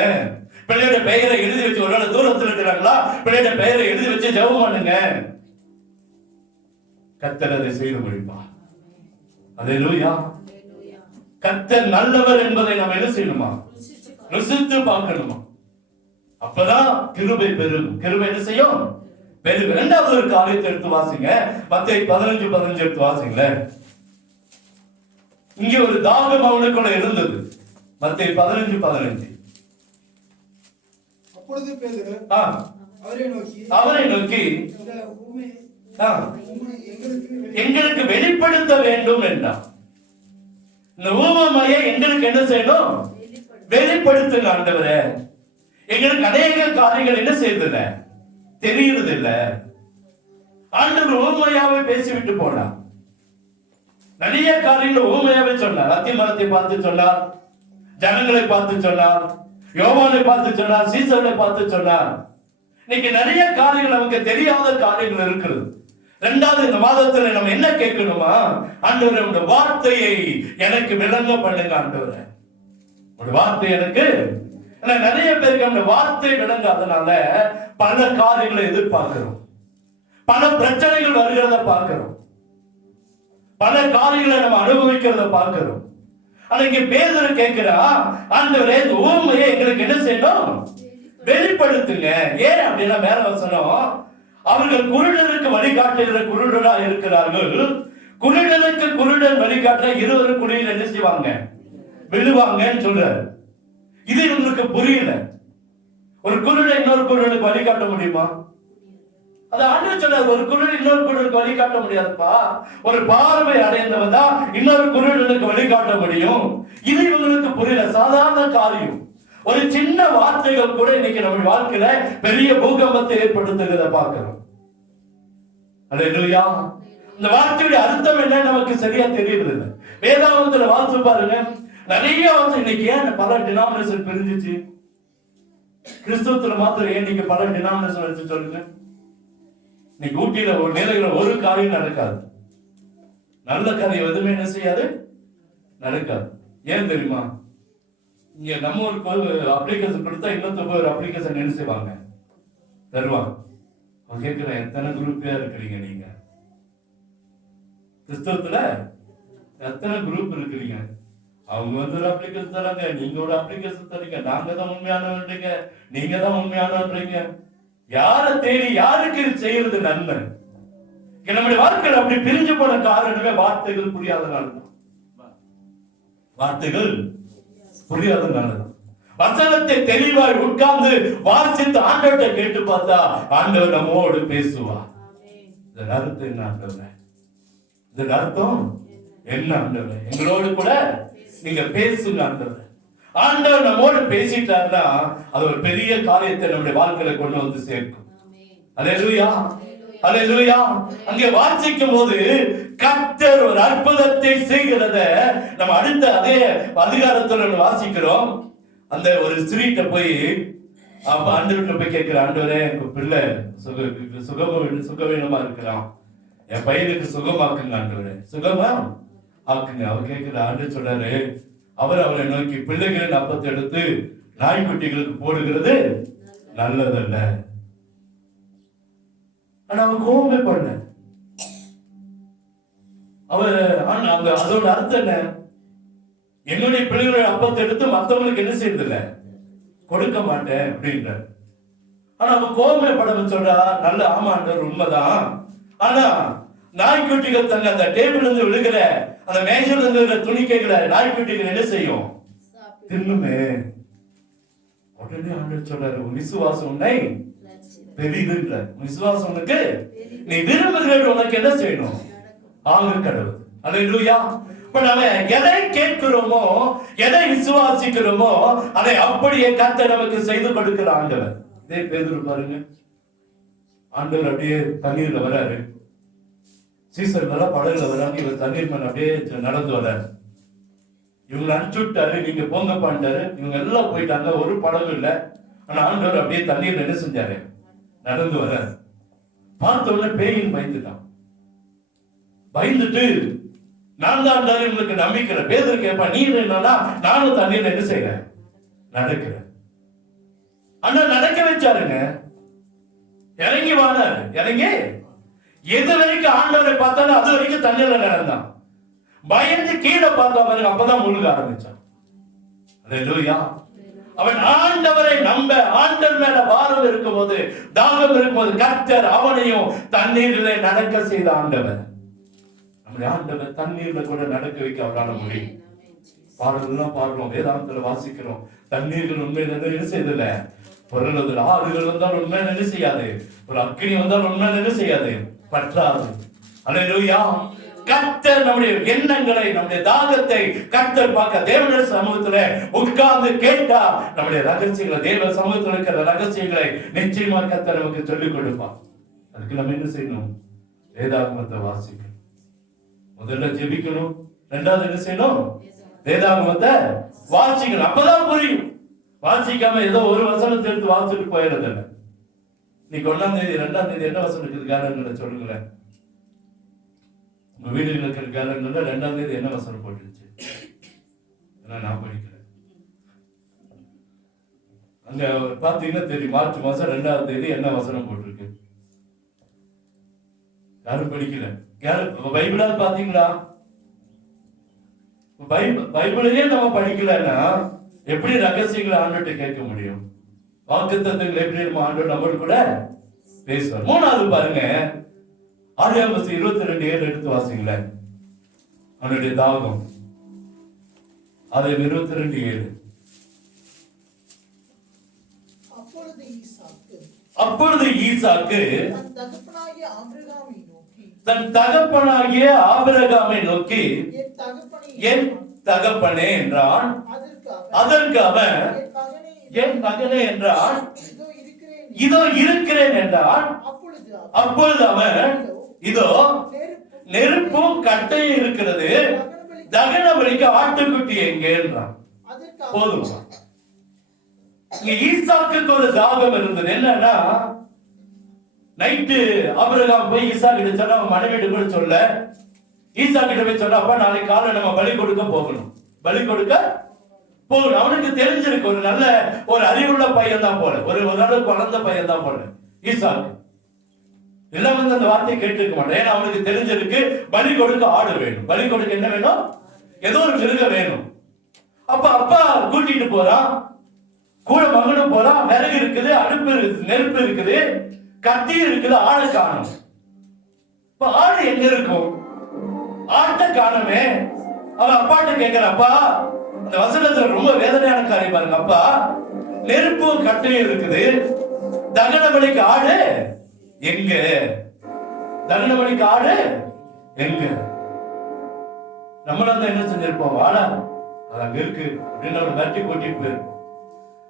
பிள்ளையோட பெயரை எழுதி வச்சு, ஒரு நாள் தூரத்தில் இருக்கிறாங்களா, பிள்ளையோட பெயரை எழுதி வச்சு ஜெபம் பண்ணுங்க. கர்த்தர் அதை செய்து முடிப்பார். அல்லேலூயா. கர்த்தர் நல்லவர் என்பதை நம்ம என்ன செய்யணுமா? ருசித்து பார்க்கணுமா? அப்பதான் கிருபை பெருகும். கிருபை என்ன செய்யும்? பெருகும். இரண்டாவது ஒரு காரியத்தை எடுத்து வாசிங்க. மத்தேயு 15:15 எடுத்து வாசிங்களே. இங்கே ஒரு தாகம் அவனுக்குள்ள இருந்தது. மத்தேயு 15:15. அப்பொழுது பேதுரு அவரை நோக்கி எங்களுக்கு வெளிப்படுத்த வேண்டும் என்றார். இந்த ஊமையை எங்களுக்கு என்ன செய்யணும்? வெளிப்படுத்துங்க ஆண்டவரே. எங்களுக்கு அநேக காரியங்கள் என்ன செய்யறதில்ல, தெரியுறது இல்ல. ஆண்டவர் ஊமையாவே பேசிவிட்டு போனார். நிறைய காரியங்கள் ஊமையாவே சொன்னார். அத்திமரத்தை பார்த்து சொன்னார், ஜனங்களை பார்த்து சொன்னார், யோவானை பார்த்து சொன்னார், சீசர்களை பார்த்து சொன்னார். இன்னைக்கு நிறைய காரியங்கள் நமக்கு தெரியாத காரியங்கள் இருக்கிறது. இரண்டாவது, இந்த மாதத்துல நம்ம என்ன கேட்கணுமா, ஆண்டவரே உங்க வார்த்தையை எனக்கு விளங்க பண்ணுங்க ஆண்டவரே, ஒரு வார்த்தை எனக்கு. நிறைய பேருக்கு அந்த வார்த்தை விளங்காதனால பல காரியங்களை எதிர்பார்க்கிறோம், பல பிரச்சனைகள் வருகிறத பார்க்கிறோம், பல காரியங்களை நம்ம அனுபவிக்கிறத பார்க்கிறோம். அன்னைக்கு பேதுரு கேட்கிறா, ஆண்டவரே இந்த ஊமையை எங்களுக்கு என்ன செய்யணும், வெளிப்படுத்துங்க. ஏன் அப்படின்னா மேல வசனம், அவர்கள் குருடனுக்கு வழிகாட்டுகிற குருடரா இருக்கிறார்கள். குருடனுக்கு குருடன் வழிகாட்ட இருவரும் குடியில் என்ன செய்வாங்க, விழுவாங்கன்னு சொல்றாரு. இது உங்களுக்கு புரியல. ஒரு குருடன் இன்னொரு குருடனுக்கு வழிகாட்ட முடியுமா? அது ஆண்டவர் சொல்றாரு, ஒரு குருடன் இன்னொரு குருடனுக்கு வழிகாட்ட முடியாதுப்பா. ஒரு பார்வை அடைந்தவன் தான் இன்னொரு குருடனுக்கு வழிகாட்ட முடியும். இது இவங்களுக்கு புரியல. சாதாரண காரியம், ஒரு சின்ன வார்த்தைகள் கூட இன்னைக்கு நம்ம வாழ்க்கையில பெரிய பூகம்பத்தை ஏற்படுத்துகிறத பார்க்கிறோம். அல்லேலூயா. இந்த வார்த்தையுடைய அர்த்தம் என்ன நமக்கு சரியா தெரியறது இல்லை. வேதாகமத்துல வாசிச்சு பாருங்க, நிறைய இன்னைக்கு ஏன் பல டினாமினேஷன் பிரிஞ்சிச்சு? கிறிஸ்தவத்துல மாத்திரம் ஏன் நீங்க பல டினாமினேஷன் வச்சு சொல்லுங்க. இன்னைக்கு ஊட்டியில ஒரு நிலையில ஒரு காரியம் நடக்காது, நல்ல காரியம் எதுவுமே என்ன செய்யாது, நடக்காது. ஏன் தெரியுமா? இங்க நம்ம ஒரு அப்ளிகேஷன் கொடுத்தா இன்னொருத்த ஒரு அப்ளிகேஷன் என்ன செய்வாங்க, தருவாங்க. அவன் கேட்கிறேன், எத்தனை குரூப்பா இருக்கிறீங்க நீங்க? கிறிஸ்தவத்துல எத்தனை குரூப் இருக்கிறீங்க? அவங்க வந்து ஒரு அப்ளிகேஷன் தராங்க, நீங்க ஒரு அப்ளிகேஷன் தரீங்க, நாங்க தான் உண்மையானவன்றீங்க, நீங்க தான் உண்மையானவன்றீங்க. யாரை தேடி யாருக்கு செய்யறது நன்மை? நம்முடைய வாழ்க்கையில் அப்படி பிரிஞ்சு போன காரணமே வார்த்தைகள் புரியாதனாலதான். வார்த்தைகள் புரியாதனாலதான். வசனத்தை தெளிவாய் உட்கார்ந்து வாசித்து ஆண்டவர்கிட்ட கேட்டு பார்த்தா ஆண்டவர் நம்மோடு பேசுவார். இதன் அர்த்தம் என்ன ஆண்டவரே? இதன் அர்த்தம் என்ன ஆண்டவரே? எங்களோடு கூட நீங்க பேசுங்க ஆண்டவரே. ஆண்டவர் நம்மோடு பேசிட்டாருன்னா அது ஒரு பெரிய காரியத்தை நம்முடைய வாழ்க்கையில கொண்டு வந்து சேர்க்கும். அல்லேலூயா, அல்லேலூயா. அங்கே வாசிக்கும் போது கர்த்தர் ஒரு அற்புதத்தை செய்கிறத நம்ம அடுத்த அதே அதிகாரத்துல வாசிக்கிறோம். அந்த ஒரு ஸ்திரீட்ட போய் ஆண்டவர்கிட்ட போய் கேட்கிற, ஆண்டவரே எங்க பிள்ளை சுகவீனமா இருக்கிறான், என் பையனுக்கு சுகமாக்குங்க ஆண்டவரே, சுகமா ஆக்குங்க. அவர் கேட்கிற, ஆண்டவர் சொல்றாரு, அவர் அவரை நோக்கி, பிள்ளைகளின் அப்பத்தை எடுத்து நாய்க்குட்டிகளுக்கு போடுகிறது நல்லதல்ல. ஆனா அவன் கோபமே பண்ணல. அவர் அதோட அர்த்தம் என்ன? என்னுடைய பிள்ளைகளுடைய அப்பத்தை எடுத்து மற்றவங்களுக்கு என்ன செய்யறது இல்ல, கொடுக்க மாட்டேன் அப்படின்ற. ஆனா அவன் கோபமே படம் சொல்றா, நல்ல ஆமாண்டவர் உண்மைதான். ஆனா நாய்க்குட்டிகள் தங்க அந்த டேபிள் இருந்து விழுகிற அந்த மேஜையில இருந்து துணிக்கைகளை நாய்க்குட்டிகள் என்ன செய்யும், தின்னுமே. உடனே ஆண்டவர் சொல்றாரு, விசுவாசம் உன்னை பெரிதுன்ற, விசுவாசம் உனக்கு, நீ விரும்புகிற உனக்கு என்ன செய்யணும், ஆங்க கடவுள். அல்லேலூயா. நம்ம எதை கேட்கிறோமோ, எதை விசுவாசிக்கிறோமோ அதை அப்படியே கர்த்தர் நமக்கு செய்து கொடுக்கிற ஆண்டவர். இதே பேதுரு பாருங்க, ஆண்டவர் அப்படியே தண்ணீர்ல வராரு, சீசர்களெல்லாம் படகுல வராங்க, இவர் தண்ணீர் மேல அப்படியே நடந்து வராரு. இவங்க அனுப்பிச்சுட்டாரு, நீங்க போங்க பண்ணிட்டாரு. இவங்க எல்லாம் போயிட்டாங்க, ஒரு படகு இல்ல. ஆனா ஆண்டவர் அப்படியே தண்ணீர்ல என்ன செஞ்சாரு, நடந்து வராரு. பார்த்த உடனே பேயின் பயந்துட்டான். பயந்துட்டு, நான் தான் உங்களுக்கு நம்பிக்கை. பேதுரு கேட்பா, நீ என்னன்னா, நானும் தண்ணீர்ல என்ன செய்யறேன், நடக்கிறேன். ஆனா நடக்க வச்சாருங்க, இறங்கி வானாரு. இறங்கி எது வரைக்கும் ஆண்டவரை பார்த்தாலும் அது வரைக்கும் தண்ணீர்ல நடந்தான். பயந்து கீழே பார்த்தா பாருங்க, அப்பதான் முழுக ஆரம்பிச்சான். அல்லேலூயா. அவன் ஆண்டவரை நம்ப, ஆண்டவர் மேல பாரம் இருக்கும் போது, தாகம் இருக்கும் போது கர்த்தர் அவனையும் தண்ணீரிலே நடக்க செய்த ஆண்டவர். நம்முடைய ஆண்டவர் தண்ணீர்ல கூட நடக்க வைக்க அவரால் முடியும். பாடலாம் பாடுறோம், வேதாந்தத்துல வாசிக்கிறோம், தண்ணீர்கள் உண்மையில என்ன செய்யல, பொருள் ஆறுகள் வந்தால் உண்மையில என்ன செய்யாது, ஒரு அக்கினி வந்தால் உண்மையில என்ன செய்யாது, பற்றாது. அல்லேலூயா. கர்த்தர் நம்முடைய எண்ணங்களை, நம்முடைய தாகத்தை கர்த்தர் பார்க்க தேவனுடைய சமூகத்துல உட்கார்ந்து கேட்டா நம்முடைய ரகசியங்களை, தேவ சமூகத்தில் இருக்கிற ரகசியங்களை நிச்சயமா கர்த்தர் நமக்கு சொல்லிக் கொடுப்பார். அதுக்கு நம்ம என்ன செய்யணும்? வேதாகமத்தை வாசிக்கணும். முதல்ல ஜெபிக்கணும், ரெண்டாவது என்ன செய்யணும்? வேதாகமத்தை வாசிக்கணும். அப்பதான் புரியும். வாசிக்காம ஏதோ ஒரு வசனத்தை எடுத்து வாசிட்டு போயிடுறது இல்லை. இன்னைக்கு 1ஆம் தேதி 2ஆம் தேதி என்ன வசனம் இருக்குது கேலண்டர்ல சொல்லுங்களேன். உங்க வீடுகள் இருக்கிற கேலண்டர்ல 2ஆம் தேதி என்ன வசனம் போட்டுருச்சு? நான் படிக்கிறேன். அங்க பாத்தீங்கன்னா தெரியும், மார்ச் மாசம் 2ஆம் தேதி என்ன வசனம் போட்டிருக்கு. யாரும் படிக்கல. பைபிளாவது பாத்தீங்களா? பைபிளையே நம்ம படிக்கலன்னா எப்படி ரகசியங்களை ஆண்டோட்ட கேட்க முடியும்? வாக்குத்தத்தங்களை எப்படி நம்ம ஆண்டோட நம்மோடு கூட பேசுவார். 3வது பாருங்க, ஆதியாகமம் 22:7 எடுத்து வாசிங்களேன். அவனுடைய தாகம். ஆதியாகமம் 22:7. அப்பொழுது ஈசாக்கு தன் தகப்பனாகிய ஆபிரகாமை நோக்கி, என் தகப்பனே என்றான். அதற்கு அவன், என் மகனே என்றான். இதோ இருக்கிறேன் என்றான். அப்பொழுது அவன், இதோ நெருப்பும் கட்டையும் இருக்கிறது, தகன பலிக்கு ஆட்டுக்குட்டி எங்கே என்றான். போதும். ஈசாக்குக்கு ஒரு தாகம் இருந்தது. என்னன்னா, நைட்டு ஆபிரகாம் போய் ஈசா கிட்ட சொன்னா, மனைவிட்டு கூட சொல்ல, ஈசா கிட்ட போய் சொன்னா, அப்பா நாளைக்கு காலை நம்ம பலி கொடுக்க போகணும், பலி கொடுக்க போகணும். அவனுக்கு தெரிஞ்சிருக்கு, ஒரு நல்ல ஒரு அறிவுள்ள பையன் தான் போல, ஒரு அளவுக்கு வளர்ந்த பையன் தான் போல ஈசாக்கு. எல்லாம் வந்து அந்த வார்த்தையை கேட்டுக்க மாட்டேன். ஏன்னா அவனுக்கு தெரிஞ்சிருக்கு பலி கொடுக்க ஆடு வேணும், பலி கொடுக்க என்ன வேணும்? ஏதோ ஒரு மிருகம் வேணும். அப்ப அப்பா கூட்டிட்டு போறான், கூட மகனும் போறான். விறகு இருக்குது, அடுப்பு இருக்குது, நெருப்பு இருக்குது, கத்தி இருக்குது, ஆளை காணும். இப்ப ஆடு எங்க இருக்கும்? ஆட்டை காணமே. அவன் அப்பாட்ட கேட்கிற, அப்பா அந்த வசனத்துல ரொம்ப வேதனையான காரியம் பாருங்க. அப்பா நெருப்பும் கட்டையும் இருக்குது, தகன பலிக்கு ஆடு எங்க? தகன பலிக்கு ஆடு எங்க? நம்மளாம் என்ன செஞ்சிருப்போம்? வாடா அது அங்க இருக்கு அப்படின்னு அவனை தட்டி கூட்டிட்டு போயிரு.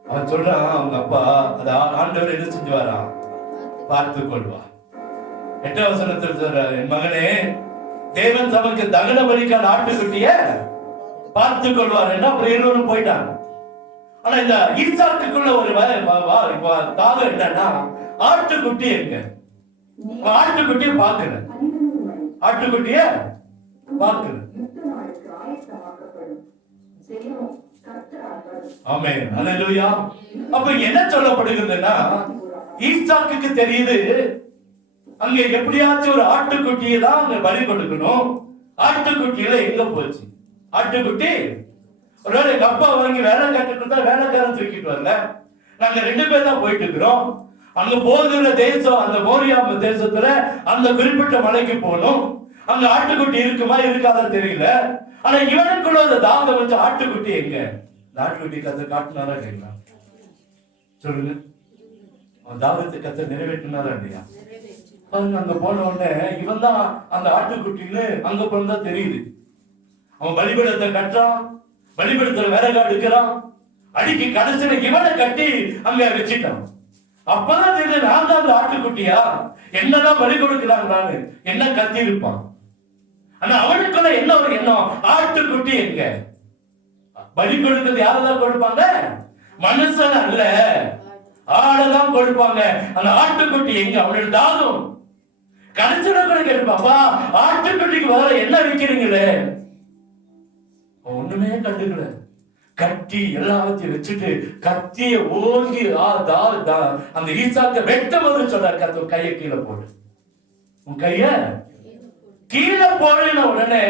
அவன் சொல்றான், அவங்க அப்பா அது ஆண்டவர் என்ன செஞ்சுவாரா? பார்த்து கொள்வா. 8ஆம் வசனத்தில் சொல்ற, என் மகனே தேவன் தமக்கு தகன பலிக்கான ஆட்டுக்குட்டிய பார்த்து கொள்வார் என்ன. அப்புறம் இருவரும் போயிட்டாங்க. ஆனா இந்த ஈசாக்குக்குள்ள ஒரு தாகம் என்னன்னா, ஆட்டுக்குட்டி எங்க? ஆட்டுக்குட்டிய பாக்குற, ஆட்டுக்குட்டிய பாக்குற. ஆமென், அல்லேலூயா. அப்ப என்ன சொல்லப்படுகிறதுன்னா, ஈசாக்குக்கு தெரியுது அங்க எப்படியாச்சும் ஒரு ஆட்டுக்குட்டியை தான் அங்க பலி கொடுக்கணும். ஆட்டுக்குட்டியில எங்க போச்சு? ஆட்டுக்குட்டி ஒருவேளை எங்க அப்பா வாங்கி வேலை கட்டுட்டு வேலைக்காரன் தூக்கிட்டு வரல. நாங்க 2 பேர் தான் போயிட்டு இருக்கிறோம். அங்க போகிற தேசம் அந்த மோரியா தேசத்துல அந்த குறிப்பிட்ட மலைக்கு போகணும். அங்க ஆட்டுக்குட்டி இருக்குமா இருக்காத தெரியல. ஆனா இவனுக்குள்ள அந்த தாகம் வச்சு ஆட்டுக்குட்டி எங்க? ஆட்டுக்குட்டி கதை காட்டினாரா கேட்கலாம் சொல்லுங்க. தாகத்தை கத்தை நிறைவேற்றினாரா இல்லையா? அங்க போன உடனே இவன் தான் அந்த ஆட்டுக்குட்டின்னு அங்க போனதா தெரியுது. அவன் பலிபீடத்தை கட்டுறான், பலிபீடத்துல விறகு எடுக்கிறான், அடிக்கி கடைசியில இவனை கட்டி அங்க வச்சுட்டான். அப்பதான் தெரியுது, நான் தான் அந்த ஆட்டுக்குட்டியா, என்னதான் பலி கொடுக்கிறாங்களான்னு. என்ன கத்தி இருப்பான். ஆனா அவனுக்குள்ள என்ன ஒரு எண்ணம்? ஆட்டுக்குட்டி எங்க? பலி கொடுக்கிறது யாரதான் கொடுப்பாங்க? மனுஷன் அல்ல, ஆடதான் கொடுப்பாங்க. அந்த ஆட்டுக்குட்டி எங்க? அவனுடைய தாகம். கடைசியில கூட கேட்பாப்பா, ஆட்டுக்குட்டிக்கு பதிலா என்ன வைக்கிறீங்களே? ஒண்ணுமே கண்டுக்கல. கட்டி எல்லாத்தையும் வச்சுட்டு கத்திய ஓங்கி அந்த ஈசாக்க வெட்டமது சொல்றாரு, கத்த கைய கீழே போடு, உன் கைய கீழே போடுன உடனே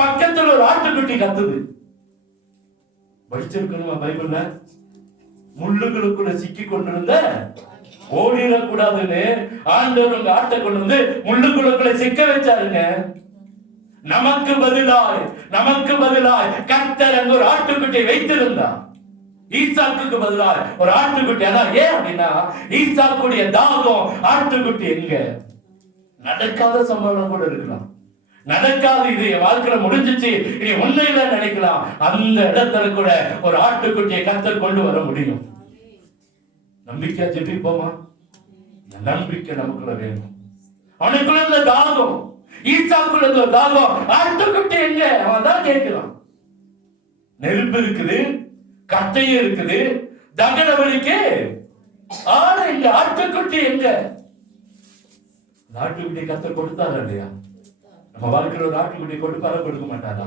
பக்கத்துல ஒரு ஆட்டுக்குட்டி கத்துது. படிச்சிருக்கணுமா பைபிள்ல? முள்ளுகளுக்குள்ள சிக்கி கொண்டிருந்த ஓடிடக்கூடாதுன்னு ஆண்டவர் உங்க ஆட்டை கொண்டு வந்து முள்ளுகளுக்குள்ள சிக்க வச்சாருங்க. நமக்கு பதிலாய் கர்த்தர் அங்க ஒரு ஆட்டுக்குட்டியை வைத்திருந்தார். ஈசாக்குக்கு பதிலாய் ஒரு ஆட்டுக்குட்டி. அதான் ஏன் அப்படின்னா, ஈசாக்குடைய தாகம் ஆட்டுக்குட்டி எங்க? நடக்காத சம்பவம் கூட இருக்கலாம், நடக்காது, இது என் வாழ்க்கையில முடிஞ்சிச்சு, இனி உண்மையில நினைக்கலாம். அந்த இடத்துல கூட ஒரு ஆட்டுக்குட்டியை கர்த்தர் கொண்டு வர முடியும். நம்பிக்கையா ஜெபிப்போமா? நம்பிக்கை நமக்குள்ள வேணும். அவனுக்குள்ள இருந்த தாகம், ஈசாக்குள்ள இருந்த தாகம், ஆட்டுக்குட்டி எங்க? அவன் தான் கேட்கிறான். நெருப்பு இருக்குது, கட்டையும் இருக்குது, தகன வலிக்கு ஆனா எங்க? ஆட்டுக்குட்டி எங்க? ஆட்டுக்குட்டி கர்த்தர் கொடுத்தாரா இல்லையா? நம்ம வாழ்க்கையில ஒரு ஆட்டுக்குட்டி கொடுப்பாரா, கொடுக்க மாட்டாரா?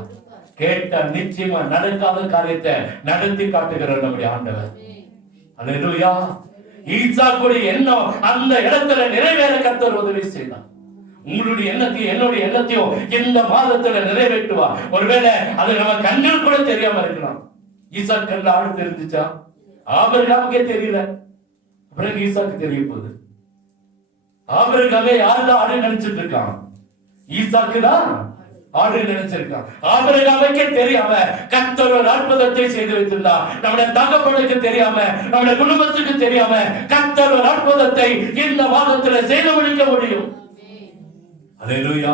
கேட்ட நிச்சயமா நடக்காத காரியத்தை நடத்தி காட்டுகிறார் நம்முடைய ஆண்டவர். அல்லேலூயா. ஈசாக்குடைய எண்ணம் அந்த இடத்துல நிறைவேற கர்த்தர் உதவி செய்தார். உங்களுடைய எண்ணத்தையும் என்னுடைய எண்ணத்தையும் இந்த மாதத்துல நிறைவேற்றுவா. ஒருவேளை அது நம்ம கண்கள் கூட தெரியாம இருக்கலாம். ஈசாக்கு கண்ணில் ஆடு தெரிஞ்சுச்சா? ஆபிரகாமுக்கே தெரியல, பிறகு ஈசாக்கு தெரிய போகுது. ஆபிரகாமே யாருதான் ஆடு நினைச்சிட்டு இருக்கான்? ஈசாக்கு தான் ஆடு நினைச்சிருக்கான். ஆபிரகாமுக்கே தெரியாம கர்த்தர் ஒரு அற்புதத்தை செய்து வைத்திருந்தார். நம்முடைய தகப்பனுக்கு தெரியாம, நம்முடைய குடும்பத்துக்கு தெரியாம கர்த்தர் ஒரு அற்புதத்தை இந்த மாதத்துல செய்து முடிக்க முடியும். அல்லேலூயா.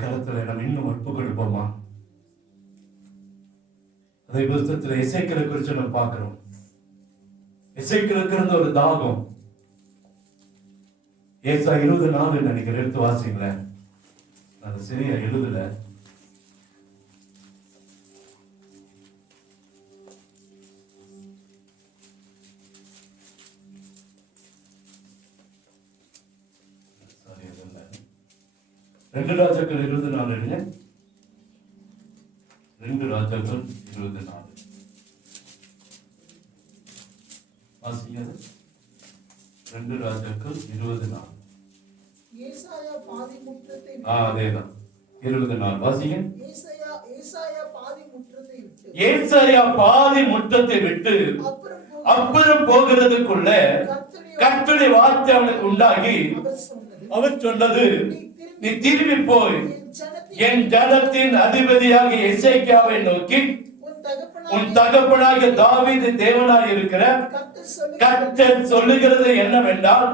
கருத்துல நம்ம இன்னும் ஒப்பு கொடுப்போமா? அதே புத்தகத்துல எசேக்கியேலை குறித்து நம்ம பார்க்கிறோம். எசேக்கியேலுக்கு இருந்த ஒரு தாகம். ஏசா 24 நினைக்கிறேன், எடுத்து வாசிங்களேன். அது சரியா எழுதல. ரெண்டு ராஜாக்கள் 24 எடுங்க. 2 ராஜாக்கள் 24 வாசிங்க. 2 ராஜாக்கள் 24. ஏசாயா பாதி முற்றத்தை அதேதான் 24 வாசிங்க. ஏசாயா பாதி முற்றத்தை விட்டு, ஏசாயா பாதி முற்றத்தை விட்டு அப்புறம் போகிறதுக்குள்ள கர்த்தருடைய வார்த்தை அவனுக்கு உண்டாகி அவர் சொன்னது, நீ திரும்பி போய் என் ஜனத்தின் அதிபதியாக எசேக்கியாவை நோக்கி, உன் தகப்பனாகிய தாவீது தேவனாய் இருக்கிற கர்த்தர் சொல்லுகிறது என்னவென்றால்,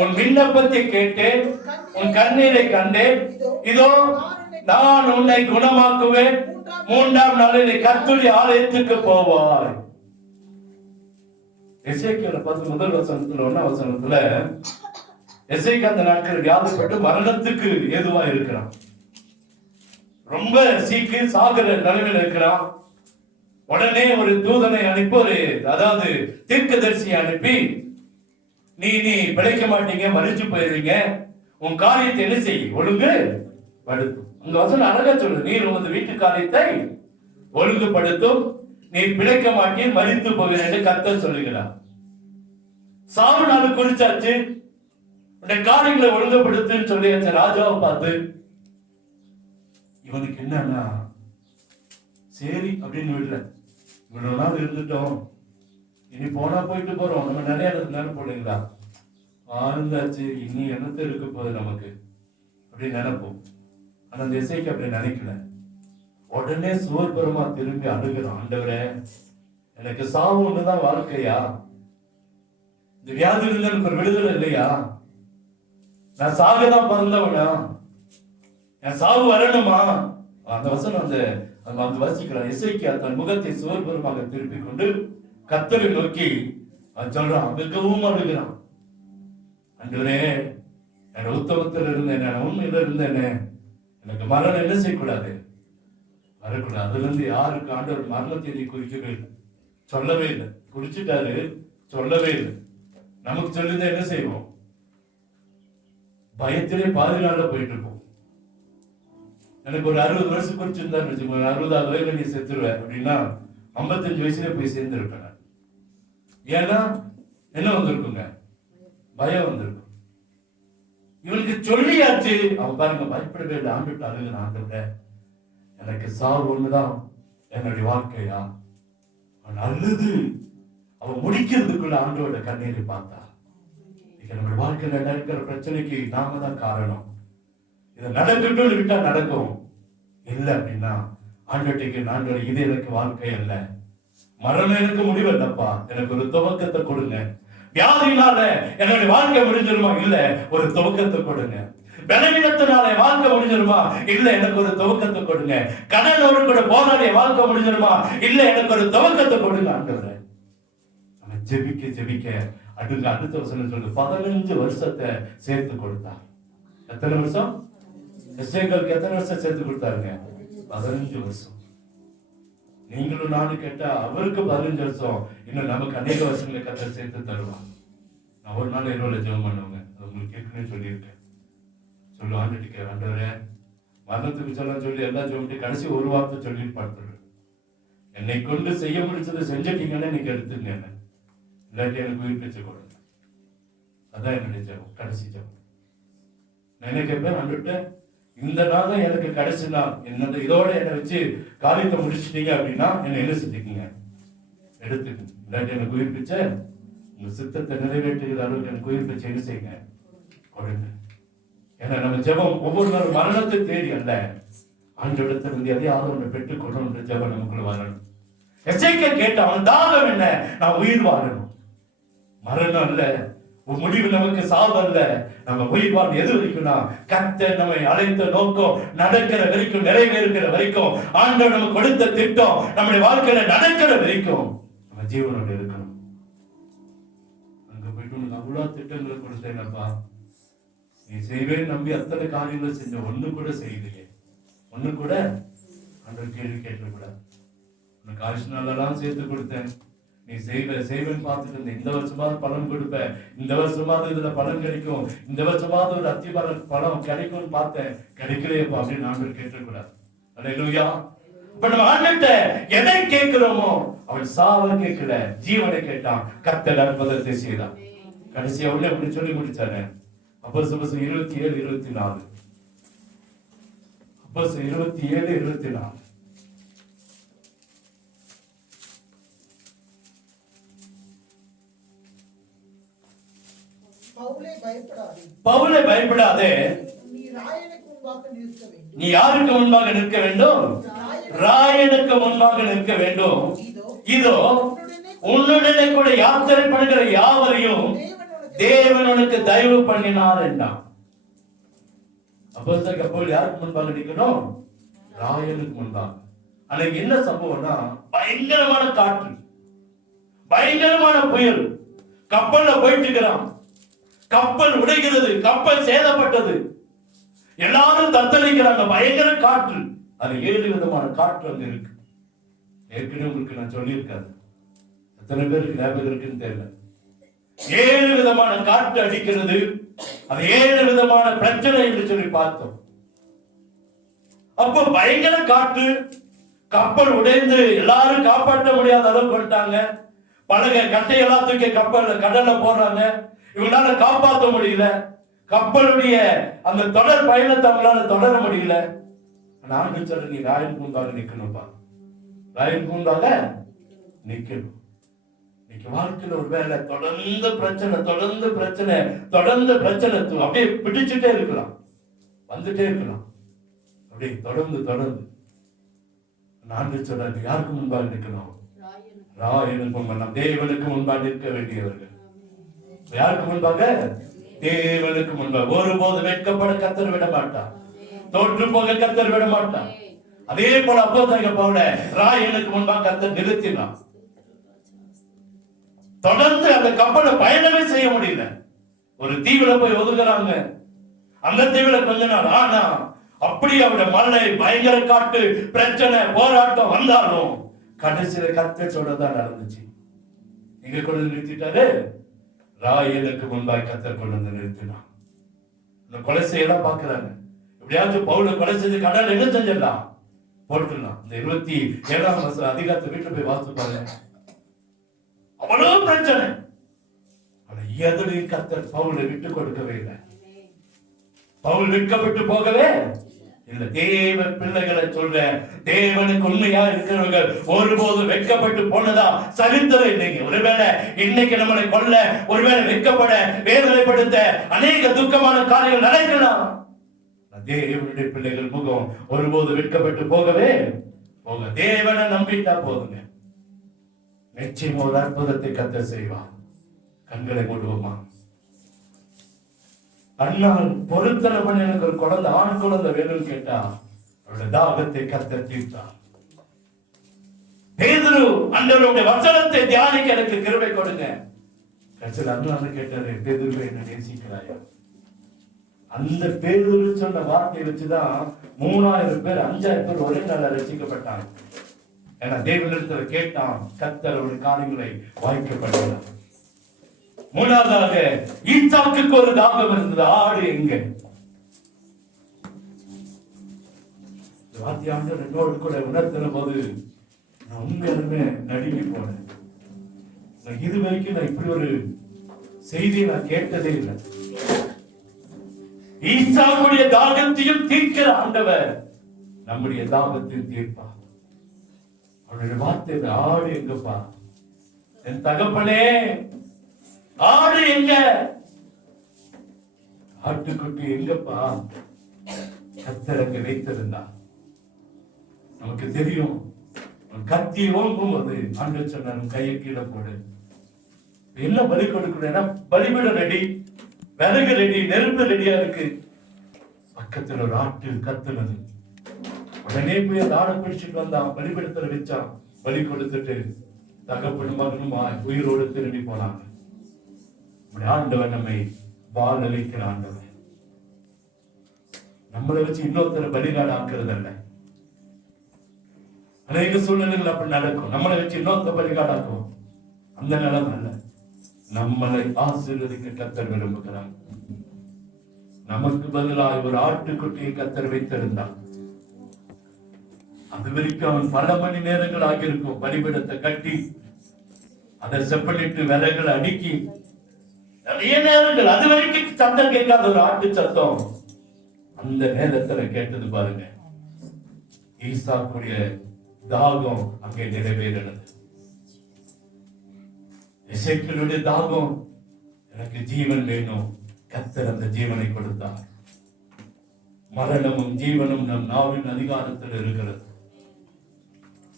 உன் விண்ணப்பத்தை கேட்டேன், உன் கண்ணீரை கண்டேன், இதோ நான் உன்னை குணமாக்குவேன், 3ஆம் நாளில் கர்த்தருடைய ஆலயத்துக்கு போவாய். எசேக்கியேல் 10 முதல் வசனத்துல 1ஆம் வசனத்துல எசேக்கியா அந்த நாட்கள் வியாதிப்பட்டு மரணத்துக்கு ஏதுவா இருக்கிறான். ரொம்ப சீக்கு சாகர நிலைமையில இருக்கிறான். உடனே ஒரு தூதனை அனுப்பி, ஒரு அதாவது தீர்க்கதரிசியை அனுப்பி, நீ பிழைக்க மாட்டீங்க, மறிச்சு போயிருவீங்க, உன் காரியத்தை என்ன செய்ய ஒழுங்கு படுத்தும். அங்க வசனம் அழகா சொல்லுது, நீர் உமது வீட்டு காரியத்தை ஒழுங்குபடுத்தும், நீ பிழைக்க மாட்டீர், மறித்து போகிறேன் என்று கர்த்தர் சொல்லுகிறார். சாவு நாள் குறிச்சாச்சு, உன்னுடைய காரியங்களை ஒழுங்குபடுத்துன்னு சொல்லியாச்சு. ராஜாவை பார்த்து இவனுக்கு என்னன்னா, சரி அப்படின்னு விடல, இவ்வளவு நாள் இருந்துட்டோம், இனி போனா போயிட்டு போறோம், நம்ம நிறைய நினைப்போங்களா, வாழ்ந்தாச்சு, இனி என்னத்தை இருக்க போகுது நமக்கு அப்படின்னு நினைப்போம். ஆனா அந்த எசேக்கியா அப்படி நினைக்கல. உடனே சோர்புறமா திரும்பி அழுகிறான், ஆண்டவரே எனக்கு சாவு ஒண்ணுதான் வாழ்க்கையா? இந்த வியாதி இருந்து எனக்கு ஒரு விடுதலை இல்லையா? நான் சாகதான் பிறந்தவனா? என் சாவு வரணுமா? அந்த வசனம் அந்த வாசிக்கிறான். எசேக்கியா தன் முகத்தை சோர்புறமாக திருப்பிக் கொண்டு கர்த்தரை நோக்கி சொல்றான், மிகவும் அழுகிறான். ஆண்டவரே, என் உத்தமத்தில் இருந்தேன், நான் உண்மையில இருந்தேனே, எனக்கு மரணம் என்ன செய்யக்கூடாது, வரக்கூடாது. அதுல இருந்து யாருக்கு ஆண்டவர் மரணத்தை நீ குறிக்கவே இல்லை, சொல்லவே இல்லை. குறிச்சிட்டாரு, சொல்லவே இல்லை. நமக்கு சொல்லிதான் என்ன செய்வோம்? பயத்திலே பாதி நாள்ல போயிட்டு இருப்போம். எனக்கு ஒரு 60 வருஷம் குறிச்சிருந்தான்னு வச்சுக்கோங்க, 60வது வயதுல நீ செத்துருவ அப்படின்னா 55 வயசுல போய் சேர்ந்துருப்பேன். ஏன்னா என்ன வந்திருக்குங்க? பயம் வந்திருக்கும். இவனுக்கு சொல்லியாச்சு, அவன் பாருங்க பயப்படவே இல்லை. ஆண்டுட்டு அழுகுன, ஆண்டவரே எனக்கு சாவு ஒண்ணுதான் என்னுடைய வாழ்க்கையா? அவன் அழுது அவன் முடிக்கிறதுக்குள்ள ஆண்டோட கண்ணீரை பார்த்தா, நம்முடைய வாழ்க்கையில நடக்கிற பிரச்சனைக்கு நாம தான் காரணம். இதை நடக்கட்டும் விட்டா நடக்கும், இல்லை அப்படின்னா ஆண்டோட்டைக்கு ஆண்டோட இது எனக்கு வாழ்க்கை அல்ல, மரணம் எனக்கு முடிவல்லப்பா, எனக்கு ஒரு துவக்கத்தை கொடுங்க, வியாதினால என்னுடைய வாழ்க்கை முடிஞ்சிருமா? இல்ல, ஒரு துவக்கத்தை கொடுங்க. பலவீனத்தினால வாழ்க்கை முடிஞ்சிருமா? இல்ல, எனக்கு ஒரு துவக்கத்தை கொடுங்க. கடனோடு கூட போராடிய வாழ்க்கை முடிஞ்சிருமா? இல்ல, எனக்கு ஒரு துவக்கத்தை கொடுங்க ஆண்டவரே. நம்ம ஜெபிக்க ஜெபிக்க அடுத்த வசனம் சொல்லு, 15 வருஷத்தை சேர்த்து கொடுத்தார். எத்தனை வருஷம்? எஸ்ஐகளுக்கு எத்தனை வருஷம் சேர்த்து கொடுத்தாருங்க? 15 வருஷம். நீங்களும் நானும் கேட்டா அவருக்கு 15 வருஷம், இன்னும் நமக்கு அநேக வருஷங்களை கர்த்தர் சேர்த்து தருவான். நான் ஒரு நாள் இரவுல ஜெபம் பண்ணுவேங்க, அது உங்களுக்கு கேட்கணும்னு சொல்லியிருக்கேன். சொல்லு ஆண்டுட்டு, ஆண்டவரே மரணத்துக்கு சொல்ல சொல்லி எல்லாம் சொல்லிட்டு கடைசி ஒரு வார்த்தை சொல்லிட்டு படுத்துருவேன். என்னை கொண்டு செய்ய முடிச்சதை செஞ்சிட்டீங்கன்னு இன்னைக்கு எடுத்துங்க, என்ன இல்லாட்டி எனக்கு உயிர் பிச்சை கொடுங்க. அதான் என்னுடைய ஜெபம், கடைசி ஜெபம். நான் என்ன கேட்பேன், ஆண்டுட்டு இந்த நாள் தான் எனக்கு கடைசி நாள், என்னோட இதோட என்னை வச்சு காரியத்தை முடிச்சிட்டீங்க அப்படின்னா என்ன என்ன செஞ்சுக்கீங்க, எடுத்துக்கங்க. இல்லாட்டி எனக்கு உயிர் பிச்சை, உங்க சித்தத்தை நிறைவேற்றுகிற அளவுக்கு எனக்கு உயிர் பிச்சை என்ன செய்யுங்க, கொடுங்க. ஏன்னா நம்ம ஜெபம் ஒவ்வொரு நாள் மரணத்தை தேடி அல்ல, ஆண்டவரிடத்தில் இருந்து எதையாவது ஒன்று பெற்றுக் கொள்ளணும்ன்ற ஜெபம் நமக்குள்ள வரணும். எசேக்கியேல் கேட்ட அவன் தாகம் என்ன, நான் உயிர் வாழணும். மரணம் அல்ல, முடிவு நமக்கு சாவு அல்ல, நம்ம உயிர் வாழ் எது வரைக்கும்னா கர்த்தர் நம்மை அழைத்த நோக்கம் நடக்கிற வரைக்கும், நிறைவேறுகிற வரைக்கும், ஆண்டவர் நமக்கு கொடுத்த திட்டம் நம்முடைய வாழ்க்கையில நடக்கிற வரைக்கும் நம்ம ஜீவனோட இருக்கணும். அங்க போயிட்டு உனக்கு அவ்வளவு திட்டங்களை கொடுத்தேனப்பா, நீ செய்வேன்னு நம்பி அத்தனை காரியங்களை செஞ்ச, ஒண்ணு கூட செய்யலையே, ஒண்ணு கூட ஆண்டவர் கேள்வி கேட்கக்கூடாது. உனக்கு ஆயுஷ் நாளெல்லாம் சேர்த்து கொடுத்தேன், நீ செய்வேன்னு பார்த்துட்டு இருந்த, இந்த வருஷமாவது பலன் கொடுப்ப, இந்த வருஷமாவது இதுல பலன் கிடைக்கும், இந்த வருஷமாவது ஒரு அத்தி பலம் கிடைக்கும்னு பார்த்தேன், கிடைக்கலையப்பா அப்படின்னு ஆண்டவர் கேட்கக்கூடாது. அல்லேலூயா. இப்ப நம்ம ஆண்டவர்கிட்ட எதை கேட்கிறோமோ அவன் சாவ கேட்கல, ஜீவனை கேட்டான். கர்த்தர் அற்புதத்தை செய்தான். கடைசியா உள்ள அப்படி சொல்லி முடிச்சாரு. அப்போஸ்தலர் 27:24. அப்போஸ்தலர் 27:24. பவுலே பயப்படாதே, நீ யாருக்கு முன்பாக நிற்க வேண்டும்? ராயனுக்கு முன்பாக நிற்க வேண்டும். இதோ உன்னுடனே கூட யாத்திரை பண்ணுகிற யாவரையும் தேவன் உனக்கு தயவு பண்ணினார் என்றான். அப்போஸ்தலர் யாருக்கு முன்பாக நிற்கணும்? ராயனுக்கு முன்பாக. அன்னைக்கு என்ன சம்பவம்னா, பயங்கரமான காற்று, பயங்கரமான புயல், கப்பல்ல போயிட்டு இருக்கிறான், கப்பல் உடைகிறது, கப்பல் சேதப்பட்டது, எல்லாரும் தத்தளிக்கிறாங்க, பயங்கர காற்று. அது 7 விதமான காற்று அங்க இருக்கு. ஏற்கனவே உங்களுக்கு நான் சொல்லியிருக்காது, எத்தனை பேருக்கு ஞாபகம் இருக்குன்னு தெரியல. 7 விதமான காற்று அடிக்கிறது. அது 7 விதமான பிரச்சனை என்று சொல்லி பார்த்தோம். அப்போ பயங்கர காற்று, கப்பல் உடைந்து எல்லாரும் காப்பாற்ற முடியாத அளவுக்கு வந்துட்டாங்க. பலகை கட்டையெல்லாம் தூக்கி கப்பல் கடல்ல போடுறாங்க, இவங்களால காப்பாற்ற முடியல. கப்பலுடைய அந்த தொடர் பயணத்தை அவங்களால தொடர முடியல. நான் சொல்றேன், நீ ராயன் பூங்காக நிக்கணும்பா, ராயன் பூங்காக நிக்கணும். இன்னைக்கு வாழ்க்கையில ஒரு வேலை தொடர்ந்து பிரச்சனை, தொடர்ந்து பிரச்சனை, தொடர்ந்து பிரச்சனை, அப்படியே பிடிச்சுட்டே இருக்கலாம், வந்துட்டே இருக்கலாம், அப்படியே தொடர்ந்து தொடர்ந்து. நான் சொல்றேன், யாருக்கு முன்பாக நிக்கணும்? ராயனுக்கு முன்பாக, தேவனுக்கு முன்பாக நிற்க வேண்டியவர்கள். யாருக்கு முன்பாக? தேவனுக்கு முன்பாக. ஒருபோது வெட்கப்பட கர்த்தர் விட மாட்டார், தோற்று போக கர்த்தர் விட மாட்டார். அதே போல அப்போஸ்தலர் பவுலை ராயனுக்கு முன்பாக கர்த்தர் நிறுத்தினார். தொடர்ந்து அந்த கப்பலை பயணமே செய்ய முடியல. ஒரு தீவுல போய் ஒதுங்குறாங்க, அந்த தீவுல கொஞ்ச நாள். ஆனா அப்படி அவருடைய மழை, பயங்கர காட்டு, பிரச்சனை, போராட்டம் வந்தாலும் கடைசியில கர்த்தர் சொல்றதான் நடந்துச்சு. எங்க கொண்டு நிறுத்திட்டாரு? ராயனுக்கு முன்பாக கர்த்தர் கொண்டு வந்து நிறுத்தினான். இந்த கொலை செய்யலாம் பாக்குறாங்க, எப்படியாச்சும் பவுல கொலை செஞ்சு கடல் என்ன செஞ்சிடலாம், போட்டுடலாம். இந்த 27ஆம் அதிகாரத்தை வீட்டுல போய் வாசித்து பாருங்க, அவ்வளவு பிரச்சனை. எதிரையும் கர்த்தர் பவுலை விட்டு கொடுக்கவே இல்லை. பவுல் விற்கப்பட்டு போகவே இல்ல. தேவ பிள்ளைகளை சொல்ற, தேவனுக்கு உண்மையா இருக்கிறவர்கள் ஒருபோதும் வெட்கப்பட்டு போனதா சரித்திரம் இல்லைங்க. ஒருவேளை இன்னைக்கு நம்மளை கொல்ல, ஒருவேளை வெட்கப்பட, வேதனைப்படுத்த அநேக துக்கமான காரியங்கள் நடக்கலாம். தேவனுடைய பிள்ளைகள் முகம் ஒருபோது வெட்கப்பட்டு போகவே போக. தேவனை நம்பிட்டா போதுங்க, நிச்சயம் ஒரு அற்புதத்தை கர்த்தர் செய்வார். கண்களை மூடுவோமா? அண்ணால் பொருத்தரவன் எனக்கு ஒரு குழந்தை, ஆண் குழந்தை வேணும்னு கேட்டா அவருடைய தாகத்தை கர்த்தர் தீர்த்தார். பேதுரு ஆண்டவருடைய வசனத்தை தியானிக்க எனக்கு கிருபை கொடுங்க. கடைசியில் அண்ணான்னு கேட்டாரு, பேதுருவை என்ன நேசிக்கிறாயா? அந்த பேதுரு சொன்ன வார்த்தையை வச்சுதான் 3000 பேர் 5000 பேர் ஒரே நாள்ல ரசிக்கப்பட்டாங்க. ஏன்னா தேவனிடத்துல கேட்டான், கர்த்தர் அவருடைய காரியங்களை வாய்க்கப்பட்டார். மூணாவதாக ஈசாக்குக்கு ஒரு தாகம் இருந்தது. ஆடு எங்க? வாத்தியாண்டு என்னோடு கூட உணர்த்தின போது நான் உண்மையாலுமே நடுங்கி போனேன். இது வரைக்கும் நான் இப்படி ஒரு செய்தியை நான் கேட்டதே இல்லை. ஈசாக்குடைய தாகத்தையும் தீர்க்கிற ஆண்டவர் நம்முடைய தாகத்தையும் தீர்ப்பார். அவருடைய வார்த்தை, ஆடு எங்கப்பா? என் தகப்பனே, ஆடு எங்க? ஆட்டுக்குட்டி எங்கப்பா? கர்த்தர் அங்க வைத்திருந்தார். நமக்கு தெரியும், கத்தி ஓங்கும் போது ஆண்டவர் சொன்னார், கையை கீழே போடு. என்ன பலி கொடுக்கணும்? பலிபீடம் ரெடி, விறகு ரெடி, நெருப்பு ரெடியா இருக்கு. பக்கத்துல ஒரு ஆட்டு கத்துனது. உடனே போய் அந்த ஆடை பிடிச்சிட்டு வந்தான், பலிபீடத்துல வச்சான். பலி கொடுத்துட்டு தகப்பனும் மகனும் உயிரோடு திரும்பி போனாங்க. ஆண்டவர் நம்மை வாழ வைக்கிற ஆண்டவர். நம்மளை வச்சு இன்னொருத்தர பலிகாடு ஆக்குறது அல்ல. அநேக சூழ்நிலைகள் அப்படி நடக்கும். நம்மளை வச்சு இன்னொருத்தர பலிகாடு ஆக்குவோம். அந்த நிலைமை அல்ல. நம்மளை ஆசீர்வதிக்க கர்த்தர் விரும்புகிறார். நமக்கு பதிலாக ஒரு ஆட்டுக்குட்டியை கர்த்தர் வைத்திருந்தார். அது வரைக்கும் அவன் பல மணி நேரங்கள் ஆகியிருக்கும். பலிபீடத்தை கட்டி அதை செப்பனிட்டு விலைகளை அடுக்கி நிறைய நேரங்கள், அது வரைக்கும் சத்தம் கேட்காத ஒரு ஆட்டு சத்தம் அந்த நேரத்துல கேட்டது பாருங்க. ஈசாக்குடைய தாகம் அங்கே நிறைவேறினது. எசேக்கியேலுடைய தாகம், எனக்கு ஜீவன் வேணும். கர்த்தர் அந்த ஜீவனை கொடுத்தார். மரணமும் ஜீவனும் நம் நாவின் அதிகாரத்தில் இருக்கிறது.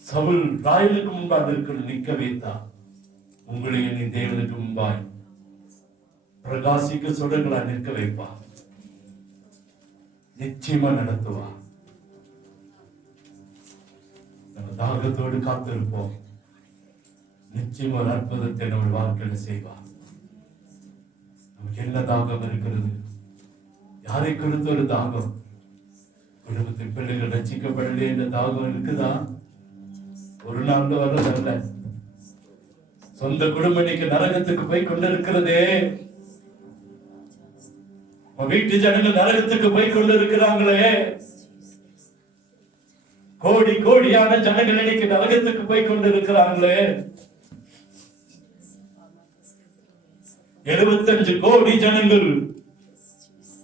சவுல் ராயலுக்கு முன்பாக இருக்கணும், நிற்க வைத்தார். உங்களை என்னை தேவனுக்கு முன்பாய் பிரகாசிக்க சுடர்களா நிற்க வைப்பா. நிச்சயமா நடத்துவா. நம்ம தாகத்தோடு காத்திருப்போம். நிச்சயமா ஒரு அற்புதத்தை நம்ம வாழ்க்கையில செய்வா. நமக்கு என்ன தாகம் இருக்கிறது? யாரை குறித்த ஒரு தாகம்? குடும்பத்தின் பிள்ளைகள் ரட்சிக்கப்படலே என்ற தாகம் இருக்குதா? ஒரு நாள் வர்றதல்ல. சொந்த குடும்பம் இன்னைக்கு நரகத்துக்கு போய் கொண்டிருக்கிறதே. வீட்டு ஜனங்கள் நரகத்துக்கு போய் கொண்டிருக்கிறாங்களே. கோடி கோடியான ஜனங்கள் இன்னைக்கு நரகத்துக்கு போய் கொண்டிருக்கிறாங்களே. 75 கோடி ஜனங்கள்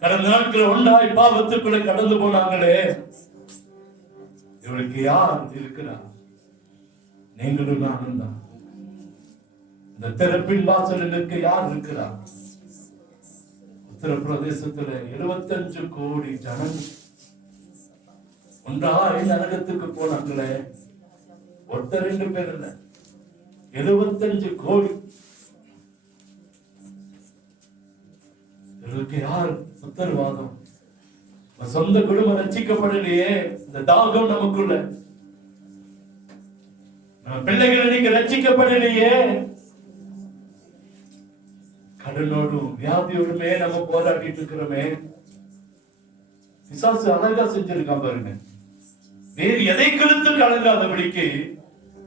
கடந்த நாட்கள் ஒன்றாய் பாவத்துக்குள்ள கடந்து போனாங்களே. இவளுக்கு யார் இருக்கிறார்? நீங்களும் நானும் தான். இந்த திறப்பின் வாசலுக்கு யார் இருக்கிறார்? உத்தரப்பிரதேசத்துல 75 கோடி ஜனங்கள் ஒன்றாய் நரகத்துக்கு போனாங்களே. ஒருத்தர் 2 பேர் இல்ல, 75 கோடி. இதற்கு யார் உத்தரவாதம்? சொந்த குடும்பம் ரட்சிக்கப்படலையே. இந்த தாகம் நமக்குள்ள, நம்ம பிள்ளைகள் நீங்க ரட்சிக்கப்படலையே. கடனோடும் வியாதியோடுமே நம்ம போராடிட்டு இருக்கிறோமே. பிசாசு அழகா செஞ்சிருக்கான் பாருங்க. வேறு எதை குறித்து கலங்காதபடிக்கு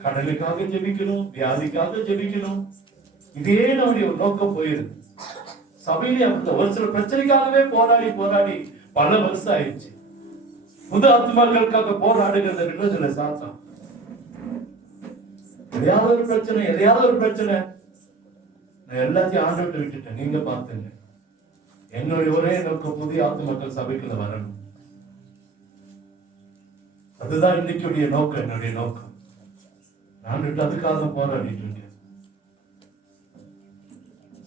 கடனுக்காக ஜெபிக்கணும், வியாதிக்காக ஜெபிக்கணும். இதே நம்முடைய நோக்கம் போயிருது. சபையிலே அப்படி ஒரு சில பிரச்சனைக்காகவே போராடி போராடி பல வருஷம் ஆயிடுச்சு. புது ஆத்மாக்களுக்காக போராடுகிறது சில சாத்தம். எதையாவது ஒரு பிரச்சனை நான் எல்லாத்தையும் ஆண்டவர்கிட்ட விட்டுட்டேன். நீங்க பாத்துங்க. என்னுடைய ஒரே நோக்கம் புதிய ஆத்மாக்கள் சபைக்குள்ள வரணும். அதுதான் இன்னைக்குடைய நோக்கம். என்னுடைய நோக்கம் நான் அதுக்காக போராடிட்டு இருக்கேன்.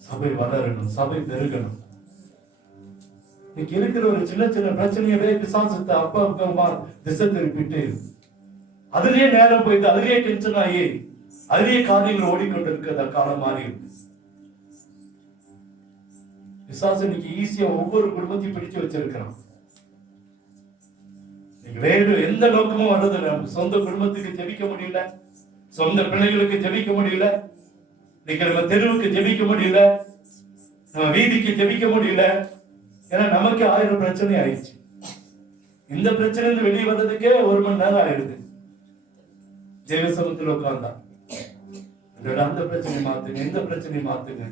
சபை வளரணும், சபை பெருகணும். இன்னைக்கு இருக்கிற ஒரு சின்ன சின்ன பிரச்சனையவே பிசாசத்தை அப்பா திசை திருப்பிட்டு அதுலயே நேரம் போயிட்டு அதுலயே டென்ஷன் ஆகி அதுலயே காரியங்கள் ஓடிக்கொண்டிருக்கிற காலம் மாறி இருக்கு. பிசாசு இன்னைக்கு ஈஸியா ஒவ்வொரு குடும்பத்தையும் பிடிச்சு வச்சிருக்கிறான். வேறு எந்த நோக்கமும் வர்றது இல்லை. சொந்த குடும்பத்துக்கு ஜெபிக்க முடியல, சொந்த பிள்ளைகளுக்கு ஜெபிக்க முடியல, இன்னைக்கு நம்ம தெருவுக்கு ஜெபிக்க முடியல, நம்ம வீதிக்கு ஜெபிக்க முடியல. ஏன்னா நமக்கு 1000 பிரச்சனை ஆயிடுச்சு. இந்த பிரச்சனை இருந்து வெளியே வர்றதுக்கே 1 மணி நேரம் ஆயிடுது. தேவசமத்துல உட்கார்ந்தா அந்த பிரச்சனை மாத்துங்க, இந்த பிரச்சனை மாத்துங்க,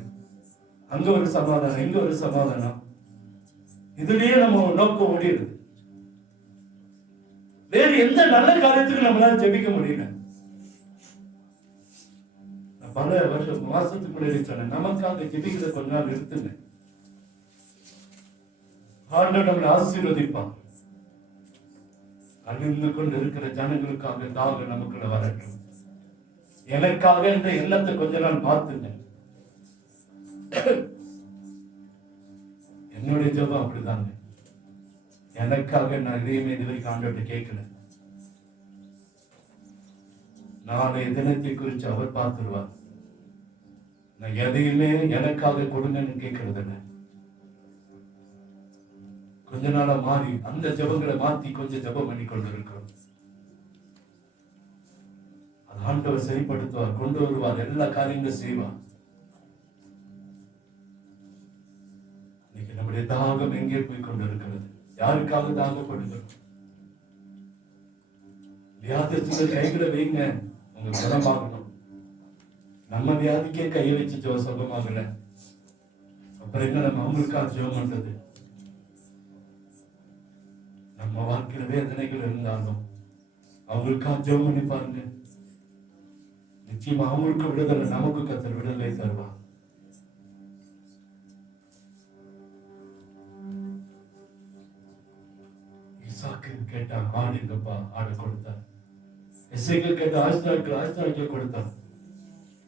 அங்க ஒரு சமாதானம், இங்க ஒரு சமாதானம். இதுலயே நம்ம நோக்கம் ஓடிடுது. வேறு எந்த நல்ல காரியத்துக்கு நம்மளால ஜெபிக்க முடியல. பல வருஷம் மாசத்துக்கு முன்னாடி சொன்னேன், நமக்காக ஜெபிக்கிறத கொஞ்ச நாள் நிறுத்துங்க. ஆண்டவர் நம்மளை ஆசீர்வதிப்பான். அழிந்து கொண்டு இருக்கிற ஜனங்களுக்காக தாக நமக்குள்ள வரட்டும். எனக்காக இந்த எண்ணத்தை கொஞ்ச நாள் பார்த்துங்க. என்னுடைய ஜெபம் அப்படிதாங்க. எனக்காக நான் எதையுமே இதுவரைக்கும் ஆண்டவர்கிட்ட கேட்கல. நாளைய தினத்தை குறித்து அவர் பார்த்துருவார். நான் எதையுமே எனக்காக கொடுங்கன்னு கேட்கறது இல்லை. கொஞ்ச நாளா மாறி அந்த ஜெபங்களை மாத்தி கொஞ்சம் ஜெபம் பண்ணி கொண்டு இருக்கிறோம். அது ஆண்டவர் சரிப்படுத்துவார், கொண்டு வருவார், எல்லா காரியங்களும் செய்வார். இன்னைக்கு நம்முடைய தாகம் எங்கே போய் கொண்டு இருக்கிறது? யாருக்காக தாகப்படுகிறோம்? வியாதிச்சுங்க கைகளை வைங்க, உங்க குணமாகணும். நம்ம வியாதிக்கே கையை வச்சு சுகமாகல, அப்புறம் என்ன நம்ம அவங்களுக்காக ஜெபம் பண்றது? நம்ம வாழ்க்கையில வேதனைகள் இருந்தாலும் அவங்களுக்காக ஜெபம் பண்ணி பாருங்க. நிச்சயமா அவங்களுக்கு விடுதலை, நமக்கு கர்த்தர் விடுதலை தருவார். ஈசாக்கு கேட்டான், ஆடு எங்கப்பா? ஆடு கொடுத்தார். எசேக்கியேல் கேட்ட ஆஸ்திராய்க்கு கொடுத்தார்.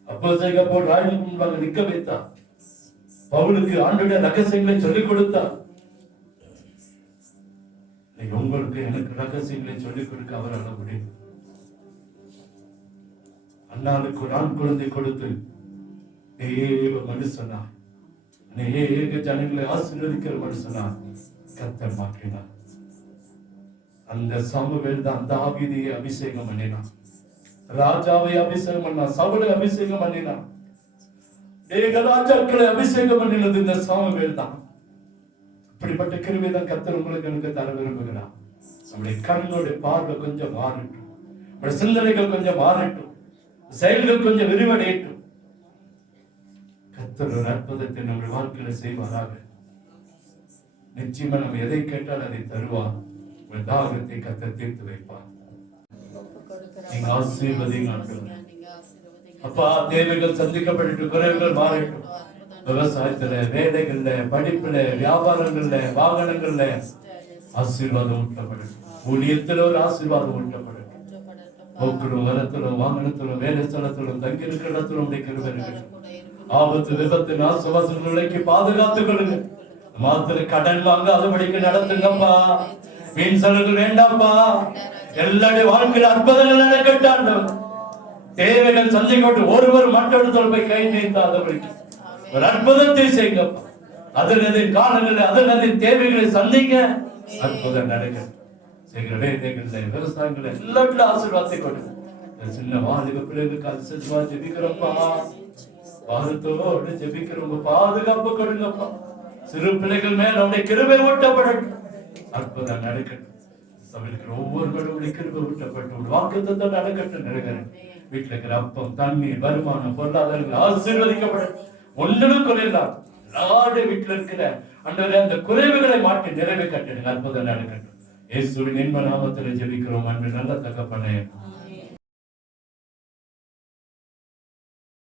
அப்போஸ்தலர்கள் ராஜனுக்கு முன்பாக நிற்க வைத்தார். பவுலுக்கு ஆண்டவருடைய ரகசியங்களை சொல்லிக் கொடுத்தார். உங்களுக்கு எனக்கு ரகசியங்களை சொல்லிக் கொடுக்க அவரால் முடியும். அண்ணாளுக்கு ஒரு ஆண் குழந்தை கொடுத்து தேவ மனுஷனா, அநேக ஜனங்களை ஆசீர்வதிக்கிற மனுஷனா கர்த்தர் மாற்றினார். அந்த சாமுவேல் தான் தாவீதை அபிஷேகம் பண்ணினான், ராஜாவை அபிஷேகம் பண்ணான், சவுலை அபிஷேகம் பண்ணினான், அநேக ராஜாக்களை அபிஷேகம் பண்ணினது இந்த சாமுவேல் தான். அப்படிப்பட்ட கிருபை தான் கர்த்தர் உங்களுக்கு எனக்கு தர விரும்புகிறார். நம்முடைய கண்களுடைய பார்வை கொஞ்சம் மாறட்டும், நம்முடைய சிந்தனைகள் கொஞ்சம் மாறட்டும், செயல்கள் கொஞ்சம் விரிவடையட்டும். கர்த்தர் ஒரு அற்புதத்தை நம்முடைய வாழ்க்கையில செய்வாராக. நிச்சயமா நம்ம எதை கேட்டால் அதை தருவார். உங்கள் தாகத்தை கர்த்தர் தீர்த்து வைப்பார். நீங்க ஆசீர்வதிங்க ஆண்டவரே. அப்பா, தேவைகள் சந்திக்கப்பட்டு குறைவுகள் மாறட்டும். விவசாயத்துல, வேலைகள்ல, படிப்புல, வியாபாரங்கள்ல, வாகனங்கள்ல ஆசீர்வாதம் ஊட்டப்படட்டும். ஊழியத்துல ஒரு ஆசீர்வாதம் ஊட்டப்படட்டும். போக்கிலும் வரத்திலும் வாகனத்திலும் வேலை ஸ்தலத்திலும் தங்கி இருக்கிற இடத்திலும் ஆபத்து விபத்து நாசவாசல் நிலைக்கு பாதுகாத்துக் கொள்ளுங்க. மாத்திர கடன் வாங்காதபடிக்கு நடத்துங்கப்பா. வீண் செலவுகள் வேண்டாம்ப்பா. எல்லாருடைய வாழ்க்கையில் அற்புதங்கள் நடக்கட்டும். தேவைகள் சந்திக்கப்பட்டு ஒருவர் மற்றொருத்தர் போய் கை நீட்டாதபடிக்கு ஒரு அற்புதத்தை செய்யுங்கப்பா. அதன் காலங்களில் அதன் தேவைகளை சந்திங்க. அற்புதம் நடக்க செய்கிற வேலைகளை, விவசாயங்களை எல்லாத்திலும் ஆசீர்வாதத்தை கொடுங்க. சின்ன வாலிப பிள்ளைகளுக்கு ஆசீர்வா ஜெபிக்கிறோம்ப்பா. பாதத்தோடு ஜெபிக்கிறோம், பாதுகாப்பு கொடுங்கப்பா. சிறு பிள்ளைகள் மேல் அவருடைய கிருபை ஊட்டப்படட்டும். அற்புதம் நடக்கட்டும். சபைக்கு ஒவ்வொருவருடைய கிருபை ஊட்டப்பட்டு வாக்குத்தத்தம் நடக்கட்டும். நடக்கிறேன் வீட்டுல இருக்கிற அப்பம், தண்ணீர், வருமானம், பொருளாதாரங்கள் ஆசீர்வதிக்கப்படட்டும். ஒன்றும் குறையலாம். நாடு வீட்டுல இருக்கிற ஆண்டவரே அந்த குறைவுகளை மாற்றி நிறைவே கட்டிடுங்க. அற்புதம் நடக்கட்டும். இயேசுவின் இன்ப நாமத்தில் ஜெபிக்கிறோம் அன்பு நல்ல தகப்பனே.